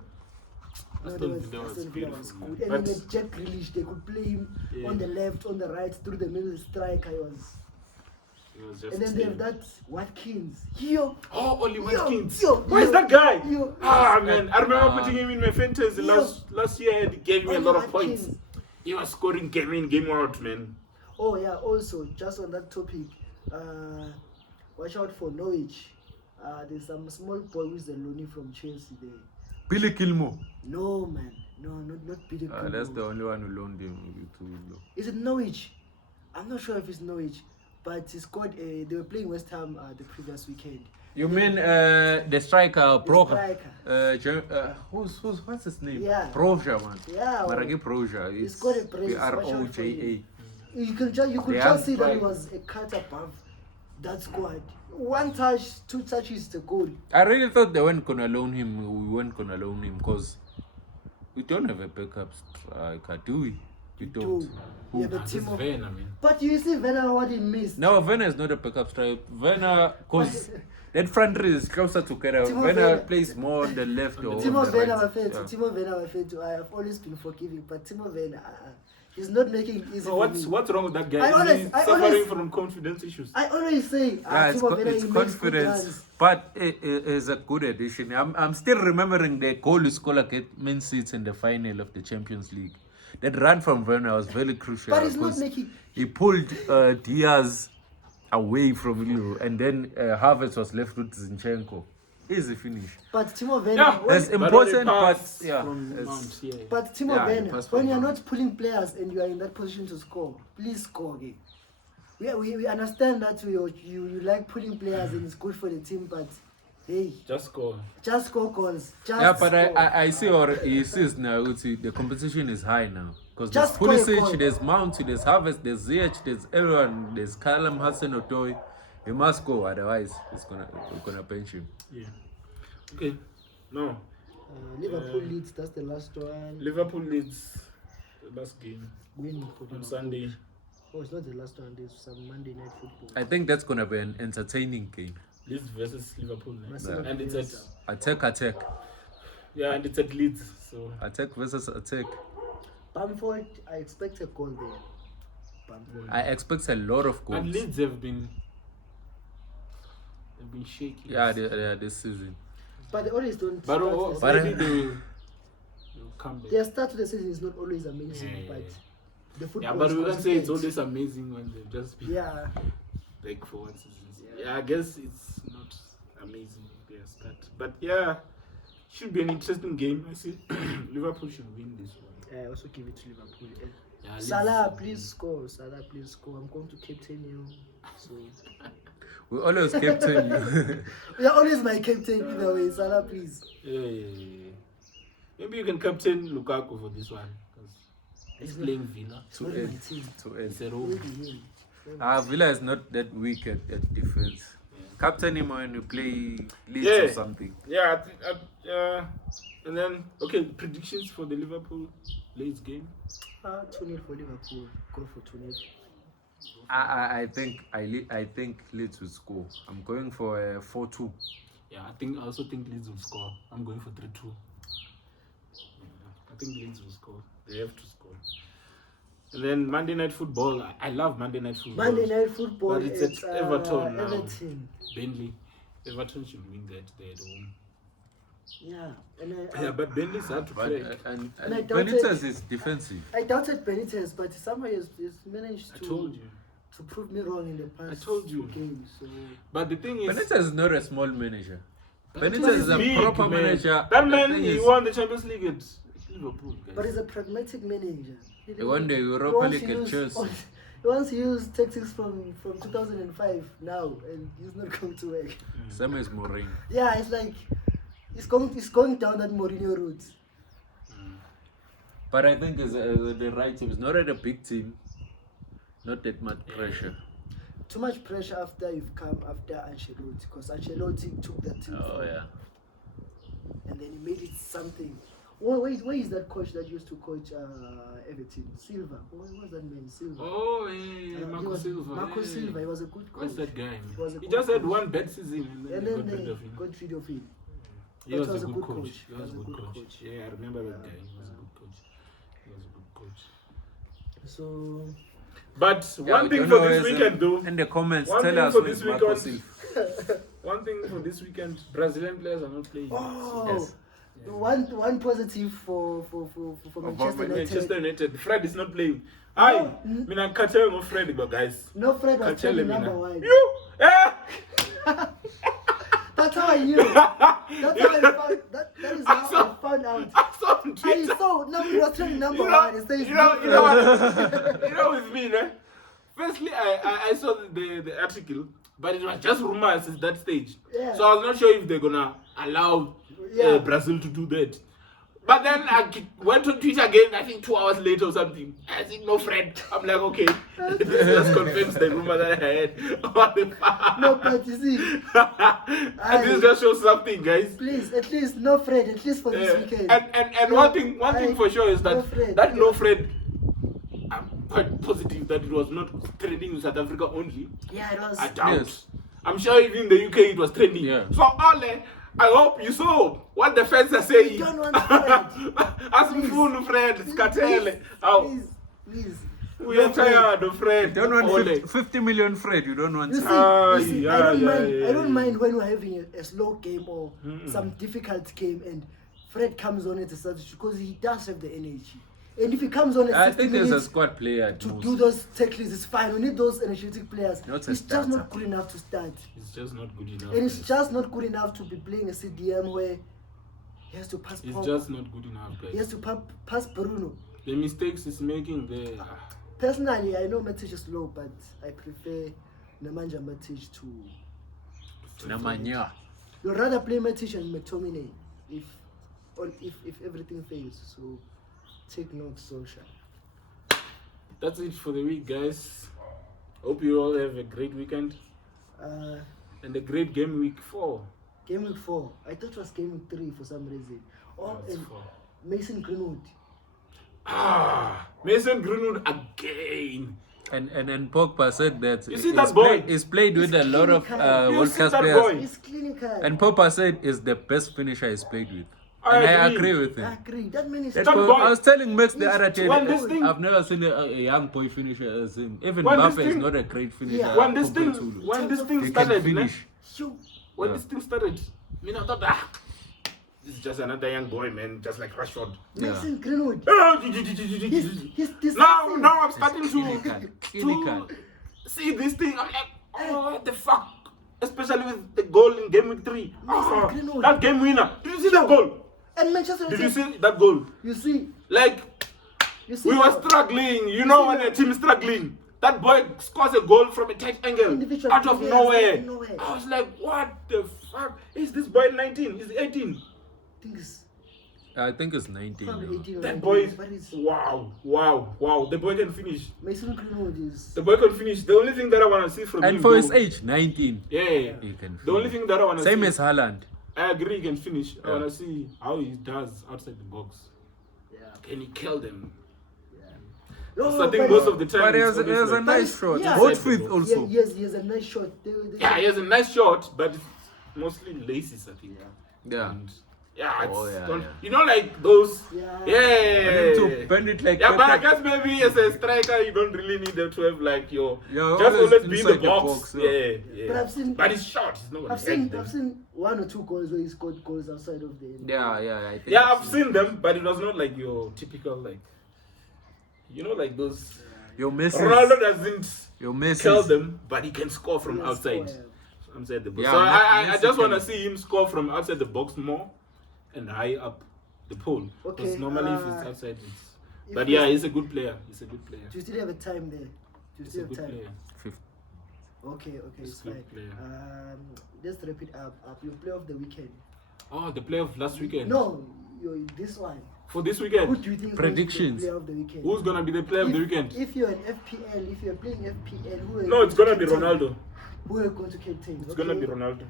No, Aston Aston Villa was Villa beautiful, was man. good. And But- then Jack Grealish, they could play him on the left, on the right, through the middle striker. It was just And then they have team. that Watkins. Yo. Oh, Oli Watkins. Yo. Who is that guy? Yo. Man, I remember putting him in my fantasy last year. And he gave me a Oli lot of Watkins. points. He was scoring game in, game out, man. Oh yeah, also just on that topic, watch out for Norwich. There's some small boy who's a loanee from Chelsea there. Billy Gilmore. No man, no, not Peter. That's the only one who loaned him to Is it Norwich? I'm not sure if it's Norwich, but he scored. They were playing West Ham the previous weekend. You mean the striker, Broja? striker. What's his name? Yeah. Broja, man. Yeah, well, Maragi Broja. he scored a brace. Broja. You could just see that he was a cut above that squad. One touch, two touches to goal. I really thought they weren't gonna loan him. We weren't gonna loan him because we don't have a backup striker, do we? We don't. You have a This team of. Werner, man. But you see, Werner, what he missed. No, Werner is not a backup striker. Werner, because that front three is closer together. Timo Werner Werner. plays more on the left or Timo on the Werner, right. my friend. Yeah. Timo Werner, my friend. I have always been forgiving, but Timo Werner, he's not making it easy. So for me. what's wrong with that guy? I Is always- he I suffering always- from confidence issues? I always say, Yeah, Timo Werner, it's he makes good confidence, runs. but it is a good addition. I'm still remembering the goal he scored against Man City in the final of the Champions League. That run from Werner was very crucial. But he's not because making. He pulled Diaz away from you, and then Havertz was left with Zinchenko. Easy finish. But Timo Werner, Yeah, when- That's important, but pass yeah, from it's- Mount, yeah. but Timo Yeah, he Werner, passed from when you're Mount. not pulling players and you are in that position to score, please score again. We understand that you like pulling players and it's good for the team, but hey, Just score. just score goals. Just Yeah, but score. I see or he sees now. The competition is high now because there's Just score a goal. Pulisic, there's Mount, there's Havertz, there's Ziyech, there's everyone, there's Callum Hudson-Odoi. He must go, otherwise we're gonna bench him. Yeah. Okay. No. Liverpool leads. That's the last one. Liverpool leads the last game Win for on Liverpool. Sunday. Oh, it's not the last one. There's some Monday night football. I think that's gonna be an entertaining game. Leeds versus Liverpool. Marcelo And it's Bielsa. at and it's at Leeds. So Attack versus attack. Bamford, I expect a goal there. Bamford. I expect a lot of goals. and Leeds have been shaky. Yeah, this season. But they always don't. But start the but- maybe season. they'll come back. Their start to the season is not always amazing, Yeah. but the football. Yeah, but is we can't say it's consistent. always amazing when they've just been Yeah, like for one season. Yeah. Yeah, I guess it's not amazing their start. But yeah, should be an interesting game. I see Liverpool should win this one. I also give it to Liverpool. And Yeah, Leeds- Salah, please score. Salah, please score. I'm going to captain you. So We always captain you. you're always my captain either way. Salah, please. Yeah. Maybe you can captain Lukaku for this one. 'Cause He's playing Villa. It's not my team. It's a role. Villa is not that weak at defense. Captain him when you play Leeds or something. Yeah, and then predictions for the Liverpool Leeds game. 2-0 for Liverpool. Go for 2-0. I think Leeds will score. I'm going for a 4-2. Yeah, I also think Leeds will score. I'm going for 3-2. I think Leeds will score. They have to score. And then Monday Night Football. I love Monday Night Football. Monday Night Football. But it's at Everton now. Everton. Burnley. Everton should win that. They're at home. Yeah, but Burnley's hard to crack. And Benitez is defensive. I doubted Benitez, but somehow he's managed to. I told you. To prove me wrong in the past. I told you. Games, so. But the thing is, Benitez is not a small manager. Benitez is a proper manager. That man, he won the Champions League at Liverpool. Guys. But he's a pragmatic manager. He won the Europa League at Chelsea. He wants to use tactics from 2005 now, and he's not going to work. Same as Mourinho. Yeah, it's like it's going down that Mourinho route. But I think it's the right team. It's not at a big team. Not that much pressure. Too much pressure after you've come after Ancelotti, because Ancelotti took that team. And then he made it something. Where is that coach that used to coach Everton? Silva. What was that name? Silva. Oh, yeah, Marco Silva. Marco Silva. He was a good coach. What's that guy? He He just had one bad season and then they got rid of him. He was a good coach. He was a good coach. Yeah, I remember that guy. He was a good coach. So. But one thing for this weekend, though. In the comments, tell us for this Marco weekend. One thing for this weekend, Brazilian players are not playing. Oh, yes. One positive for Manchester United. Fred is not playing. I mean, I can't tell no Fred, but guys. No, Fred was playing number 1. You? That's how I knew. That's how I found. That is how I found out. I saw on Twitter. He was training number 1. It says you know what? You know with me, né? Firstly, I saw the article, but it was just rumors at that stage. Yeah. So I was not sure if they're gonna allow Brazil to do that. But then I went on Twitter again, I think 2 hours later or something. I think no friend. I'm like, okay, this just confirms the rumor that I had. What the fuck? No, but you see. And this just shows something, guys. Please, at least no Fred, at least for this weekend. And one thing for sure is that no Fred, I'm quite positive that it was not trending in South Africa only. Yeah, it was. I doubt. Yes. I'm sure even in the UK it was trending. Yeah. So Ole, I hope you saw what the fans are saying. You don't want Fred. As full Fred, Skatele. Please. We are tired of Fred. You don't want Ole. 50 million Fred. You don't want. You see, yeah, I don't mind when we're having a slow game or some difficult game and Fred comes on at a substitute because he does have the energy. And if he comes on at 60 I think there's a minutes squad player to do those tackles, it's fine. We need those energetic players. He's just not good enough to start. It's just not good enough. And it's just not good enough to be playing a CDM where he has to pass It's Pogba. just not good enough, guys. He has to pass Bruno. The mistakes he's making there. Personally, I know Matic is low, but I prefer Nemanja Matic to Nemanja. You'd rather play Matic and McTominay if everything fails. So take notes, Solskjaer. That's it for the week, guys. Hope you all have a great weekend and a great game week 4. Game week 4. I thought it was game week 3 for some reason. Oh, That's and 4. Mason Greenwood. Mason Greenwood again. And Pogba said that You see that boy? He's played with a lot of clinical. world see class that players. boy? He's clinical. And Pogba said is the best finisher he's played with. I I agree. agree with I him. agree. That man is That That boy- boy- I was telling Max the other day, when this thing- I've never seen a young boy finisher as him. Even When this Mbappe is thing- not a great finisher. Yeah. When this compared thing, to- when this thing he can started, finish. when Yeah. this thing started, I thought, this is just another young boy, man, just like Rashford. Mason Greenwood. now He's decisive. I'm starting Clinical. to see this thing. I'm like, oh, what the fuck? Especially with the goal in game week 3. Mason Greenwood. That game winner. Did you see that goal? And Manchester Did you United. see that goal? You see. Like, You see. we were struggling. You know when a team is struggling. That boy scores a goal from a tight angle Individual out of players, nowhere. nowhere. I was like, what the fuck? Is this boy 19? Is he 18? Things. I think it's 19. Probably now. 18 or That 19, boy is but it's wow. The boy can finish. Mason Greenwood is. The boy can finish. The only thing that I want to see from him, And for his though- age, 19. yeah. He can The only finish. thing that I want to see. Same as Haaland. I agree, he can finish. I Yeah. want to see how he does outside the box. Yeah. Can he kill them? Oh, So I think but- most of the time. But it's there's always a like- nice shot. yeah. Both feet Yeah, also. Yes, he has a nice shot. Yeah, he has a nice shot, but it's mostly laces, I think. Yeah. And yeah, it's Oh, yeah, don't- yeah. you know, like those. Yeah. Yeah. To bend it like Yeah, but I that. guess maybe as a striker, you don't really need them to have like your. Yeah, just always always be in the inside the box. box, Yeah, yeah. yeah. But I've seen- But it's short. It's not gonna I've hit seen them. 1 or 2 goals where he scored goals outside of the. Yeah. I think Yeah, I've seen them, but it was not like your typical like. You know, like those. Your Messi. Ronaldo doesn't Your Messi. kill them, but he can score from He can outside. score, Outside the box. Yeah, So I Messi just want to can- see him score from outside the box more and high up the pole. Because Okay, normally if it's outside, it's. if But we- yeah, he's a good player. He's a good player. Do you still have a time there? Do you He's a still have good time? player. Okay, He's it's a good fine. player. Let's wrap it up. Your play of the weekend. Oh, the play of last weekend. No, this one. For this Who weekend, do you think Predictions. is the player of the weekend? who's gonna be the player of the weekend? If you're an FPL, if you're playing FPL, who are you No, it's gonna be captain? Ronaldo. Who are you going to captain? It's gonna be Ronaldo.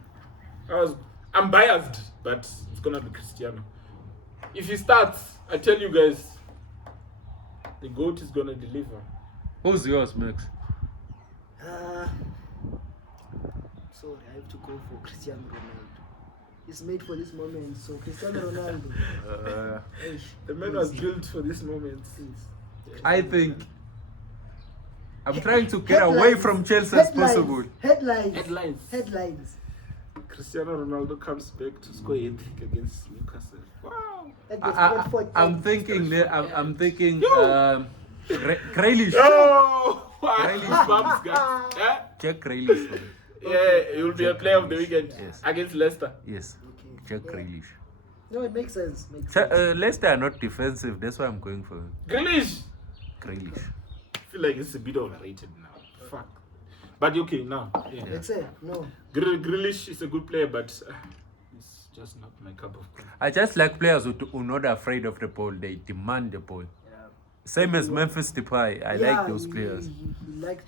I'm biased, but it's gonna be Cristiano. If he starts, I tell you guys, the GOAT is gonna deliver. Who's yours, Max? Sorry, I have to go for Cristiano Ronaldo. He's made for this moment, so Cristiano Ronaldo. Eish, The man was built for this moment. please. I think I'm trying to get away from Chelsea as possible. Headlines. Cristiano Ronaldo comes back to score a hat-trick against Newcastle. Wow. At the Brentford I'm end. thinking. I'm thinking. Grealish. Oh, Really? goosebumps, guys. Yeah? Jack Grealish. Yeah, he will be a player of the weekend Yes. against Leicester. Yes. Okay. Jack Yeah. Grealish. No, it makes sense. Makes sense. Leicester are not defensive. That's why I'm going for Grealish. Grealish. I feel like it's a bit overrated now. Fuck. But okay, now. Yeah. Let's say no. Grealish is a good player, but it's just not my cup of tea. I just like players who are not afraid of the ball. They demand the ball. Yeah. Same as Memphis Depay. I Yeah, like those players. He likes.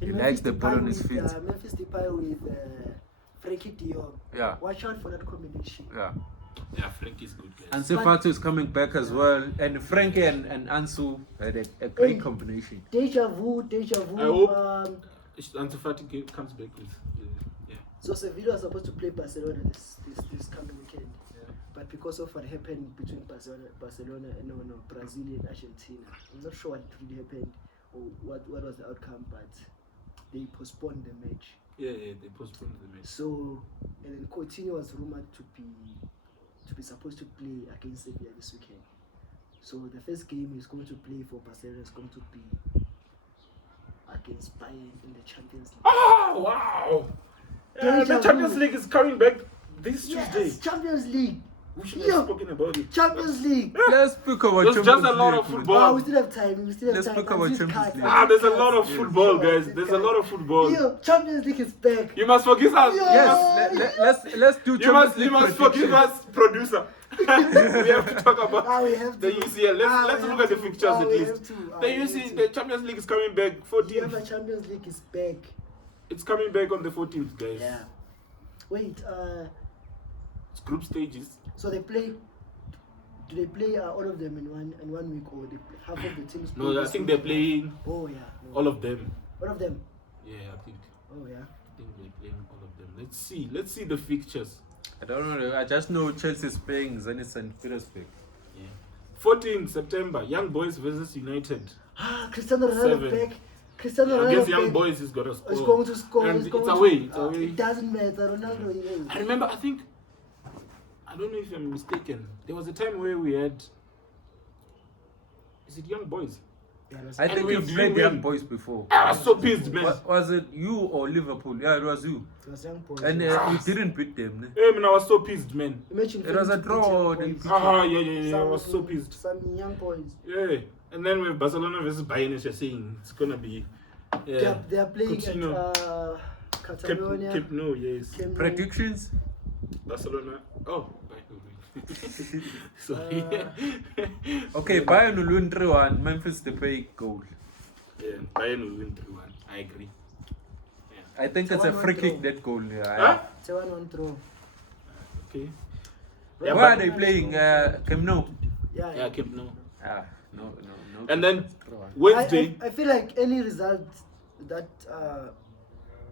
He and likes Memphis the ball Depay on his with, feet. Memphis Depay with Frankie de Jong. Yeah. Watch out for that combination. Yeah. Yeah, Frankie's good player. And Sefatu is coming back as well. And Frankie and Ansu had a great combination. Deja vu. I hope- Ansu Fati comes back with. Yeah. So Sevilla are supposed to play Barcelona this coming weekend. But because of what happened between Barcelona and Brazil and Argentina, I'm not sure what really happened or what was the outcome, but they postponed the match. Yeah, they postponed the match. So and then Coutinho was rumored to be supposed to play against Sevilla this weekend. So the first game is going to play for Barcelona is going to be against Bayern in the Champions League. Oh, wow! Deja The Champions vu. League is coming back this Yes, Tuesday. Champions League. We should Yeah. have spoken about it. Champions League. Let's speak about There's Champions just a lot of League, football. Oh, we still have time. Let's time. talk about Until Champions cards, League. Ah, there's a lot of cards. football, Sure, guys. There's a lot of football. Yo, Champions League is back. You must forgive us. Yeah. Yes, let's do You Champions must League forgive predictions. us, producer. We have to talk about Ah, we have the to. UCL. Ah, Let's we look have at the to. fixtures Ah, at we least. have to. Ah, The we have UC, to. the Champions League is coming back. Yeah, 14th. the Champions League is back. It's coming back on the 14th, guys. Yeah. Wait, It's group stages. so they play. Do they play all of them in one week, or half of the teams? play No, I this think week? they're playing Oh yeah. No. all of them. All of them. Yeah, I think. Oh yeah. I think they're playing all of them. Let's see the fixtures. I don't know. I just know Chelsea is playing Zenit St. Petersburg. Yeah. 14 September, Young Boys versus United. Ah, Cristiano Ronaldo 7. back. Cristiano Ronaldo Against Young back. Boys, he's got to score. He's going to score. And he's going it's to, away. It's away. It doesn't matter. Ronaldo. Yeah. I remember, I don't know if I'm mistaken. There was a time where we had. Is it Young Boys? I think we we've didn't played win. Young Boys before. I was so pissed, man. Was it you or Liverpool? Yeah, it was you. It was Young Boys. And we didn't beat them. Ne? Hey, man, I was so pissed, man. Imagine It was a beating draw, Young they Boys. beat Yeah. I was so pissed. Some Young Boys. Yeah. And then with Barcelona versus Bayern, as you're saying, it's gonna be. Yeah. They are playing Coutinho. at Catalonia. No, yes. Camp Nou. Predictions? Barcelona. Oh, So Okay, Bayern will win 3-1. Memphis Depay goal. yeah, Bayern will win 3-1. I agree. I think it's a free kick, that goal. Yeah. Huh? It's a 1-1 throw. Okay. Where Yeah, are they playing? Camp Nou. Yeah, Camp Nou. No. And then 3-1. Wednesday. I feel like any result that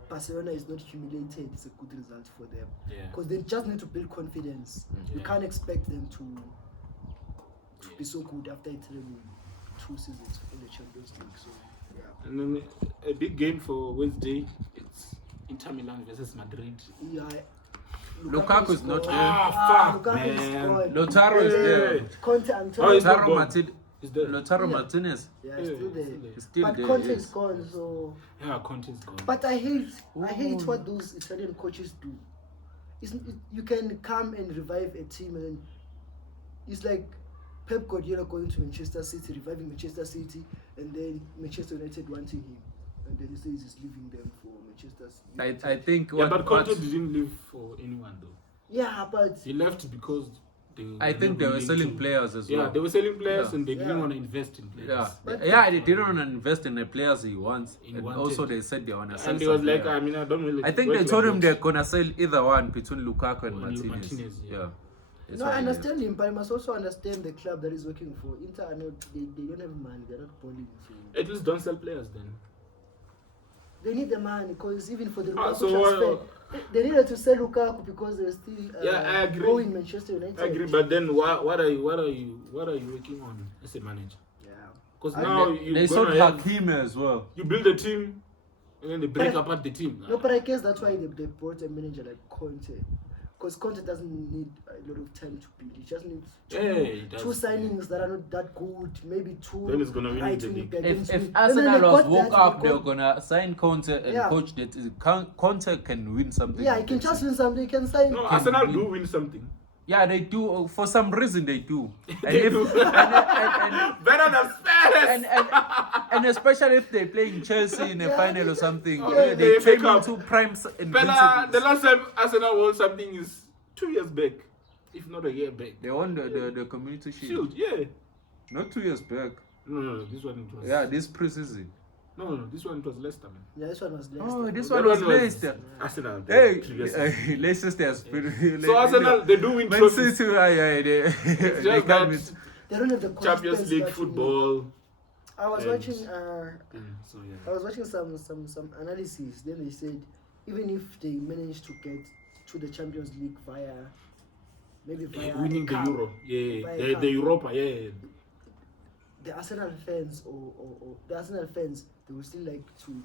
Barcelona is not humiliated is a good result for them. Yeah. Because they just need to build confidence. You can't expect them to be so good after it's really 2 seasons in the Champions League. So yeah. And then a big game for Wednesday. It's Inter Milan versus Madrid. Yeah. Lukaku is not scored. there. Fuck, Lukaku man. scored. Lautaro is there. Conte, Oh, Antonio. he's Lautaro gone. Martinez. Is there? Lautaro Yeah. Martinez Yeah, he's still there. is still But there. Conte yes. is gone, so. Yeah, Conte's gone. But I hate what those Italian coaches do. You can come and revive a team, and then it's like Pep Guardiola going to Manchester City, reviving Manchester City, and then Manchester United wanting him, and then he says he's leaving them for Manchester City. I think Yeah, what, but Conte what- didn't leave for anyone though. Yeah, but He left because I think they were willing selling to- players as Yeah, well. they were selling players Yeah. and they didn't Yeah. want to invest in players. Yeah, But- they didn't want to invest in the players he wants, He and wanted. also they said they want to sell. And he was some like, players. I don't really. I think work they like told him that. they're gonna sell either one between Lukaku and Or Martinez. Martinez, yeah. That's no, what I it is. understand him, but I must also understand the club that he's working for. Inter are not, they don't have money, they're not balling. So At least don't sell players then. they need the money, because even for the Ah, Lukaku so transfer, what- they needed to sell Lukaku because they were still Yeah, I agree. owing Manchester United. I agree, but then what are you working on as a manager? Yeah. Because And now they you sold Hakim as well. you build a team and then they break But- apart the team. No, but I guess that's why they brought a manager like Conte. Because Conte doesn't need a lot of time to build. He just needs He does, two signings that are not that good, maybe two. Then he's gonna win right the wing league. back If against me. And then Arsenal they was got woke that, up, they they were got- gonna sign Conte and Yeah. coach that. Conte can win something. Yeah, he can just win something. He can sign. No, Arsenal do win something. Yeah, they do. For some reason, they do. And They if do. and, Better than Spurs. and especially if they're playing Chelsea in a Yeah, final or something, yeah, they they turn pick up. into prime Better, the invincibles. last time Arsenal won something is 2 years back, if not a year back. They won the community shield. Shield, yeah. Not 2 years back. No, this one it was. Yeah, this preseason. No, this one it was Leicester, man. Yeah, this one was Leicester. Oh, this That one was Leicester. Arsenal. Hey, previously. Leicester has been. So Arsenal, they do win Man trophies. City, they It's they just can't that They don't have the Champions consistency League that you need. football. I was and- watching. So yeah. I was watching some analysis. Then they said even if they manage to get to the Champions League via maybe via Winning a the cup, Euro, yeah, Via the cup. Europa, yeah. the Arsenal fans or the Arsenal fans, they would still like to.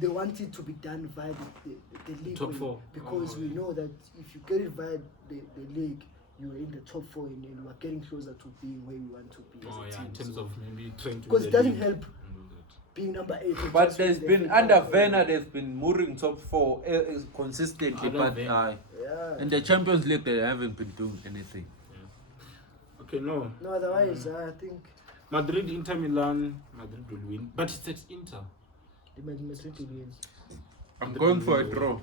They want it to be done via the league Top win, four. because Oh, we yeah. know that if you get it via the league, you are in the top 4 and you are getting closer to being where you want to be. Oh as a yeah, in team. terms So, of maybe trying to. because win it the doesn't league help and all that. being number 8. and But just there's win the been FA under Cup. Werner, there's been mooring top 4 consistently, Under but Werner. Yeah. in the Champions League they haven't been doing anything. Okay, no. No, otherwise I think Madrid, Inter Milan, Madrid will win, but it's at Inter. Madrid will win. I'm Madrid going will for a win. draw.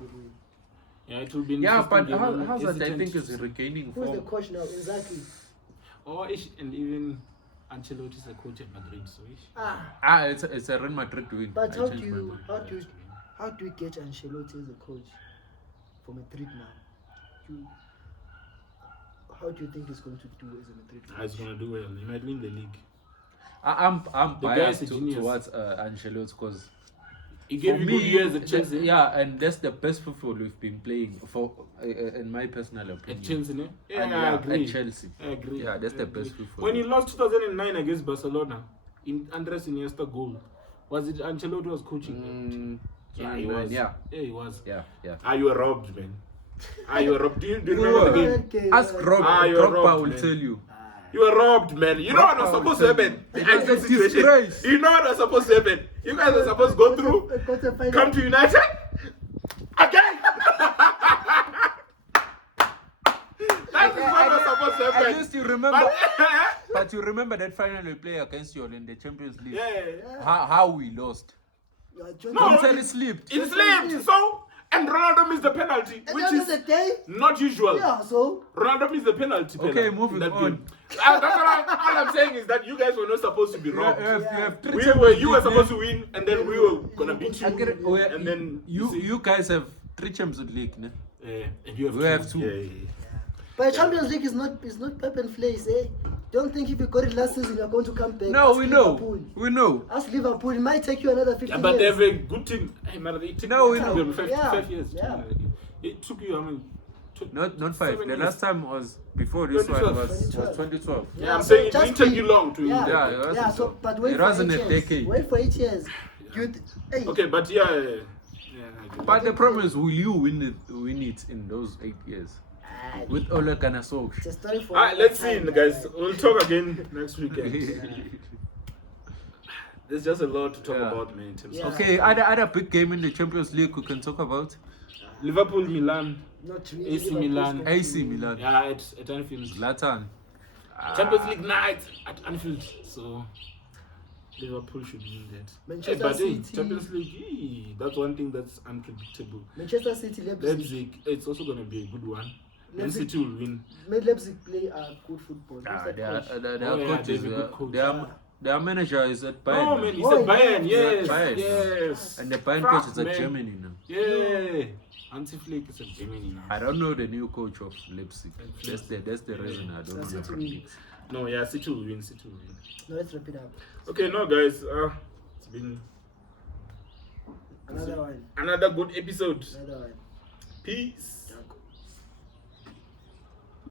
Yeah, it will be. Yeah, interesting but game. how's that? I Hesitant think to is see. regaining Who's the form. coach now? Exactly. And even Ancelotti is a coach at Madrid, so It's a Real Madrid win. But I how changed do my you mind. how do we get Ancelotti as a coach for Madrid now? How do you think he's going to do as a Madrid coach? He's gonna do well. He might win the league. I'm The guy biased is a genius. towards Ancelotti because He gave you good years at Chelsea. yeah, and that's the best football we've been playing for, in my personal opinion. At Chelsea, ne? Yeah, And, I agree. At Chelsea. I agree. Yeah, that's I the agree. best football. When he lost 2009 against Barcelona in Andres Iniesta goal, was it Ancelotti was coaching? Yeah, he was. Yeah, He was. yeah. You were robbed, man. You were robbed. Do you We remember the were. game? Ask Rob. you were Drogba robbed, will man. tell you. You were robbed, man. You know what was supposed to happen? The It was ideal a situation. disgrace. You know what was supposed to happen? You guys were supposed to go through, come to United again. That is what was supposed to At happen. least you remember. But, But you remember that final we play against you in the Champions League? yeah. How we lost. No, Conte slipped. It slipped. So And Ronaldo missed the penalty, At which the end of is the day, not usual. yeah, so Ronaldo missed the penalty. Okay, Pela, moving in that on. game. That's all I'm saying is that you guys were not supposed to be robbed. You have three You Champions were League supposed to win, and then we were gonna beat you. I get it. Oh, yeah, And then you guys have 3 Champions League, ne? and you have We two. have 2. Yeah. but Champions League is not pep and place, eh? Don't think if you got it last season you're going to come back. No, Ask we Liverpool. know. We know. Ask Liverpool. It might take you another 15 Yeah, but they years. have a good team. Hey, man, it took No, we it took know. them 5 years. Yeah. It took you, I mean, Not 5. 7 The years. last time was before this 2012. one was 2012. Yeah, I'm so saying it just didn't take be- you long to Yeah, Yeah, it wasn't yeah. so- So, but wait it for wasn't 8 a years. decade. Wait for 8 years. Hey, Okay, but yeah. I get it. But the problem is, will you win it in those 8 years? With Ole Gunnar it's a Solskjaer. story for Alright, another let's see, time, guys. We'll talk again next weekend. There's just a lot to talk Yeah. about, man. In terms Yeah. of Okay, other big game in the Champions League we can talk about. Liverpool, Milan. Not really. AC Milan. AC Milan. Yeah, at Anfield. Zlatan. Champions League night at Anfield. So Liverpool should win that. Manchester but hey, City. Champions League, that's one thing that's unpredictable. Manchester City, Leipzig. Leipzig, it's also going to be a good one. Man Leipzig- City will win. Leipzig play good football. Who's Ah, that their coach? Oh, yeah, coach they is have a good coach. their manager is at Bayern. Oh now. man, he's Oh, at Bayern. yeah. Yes, Bayern. yes. And the Bayern Fuck, coach is at man. Germany now. Yeah, Hansi Flick is at Germany now. I don't know the new coach of Leipzig. That's the reason I don't know City the will- predict. No, yeah, City will win. City will win. No, let's wrap it up. Okay, no, guys. It's been Another one. another good episode. Another one. Peace.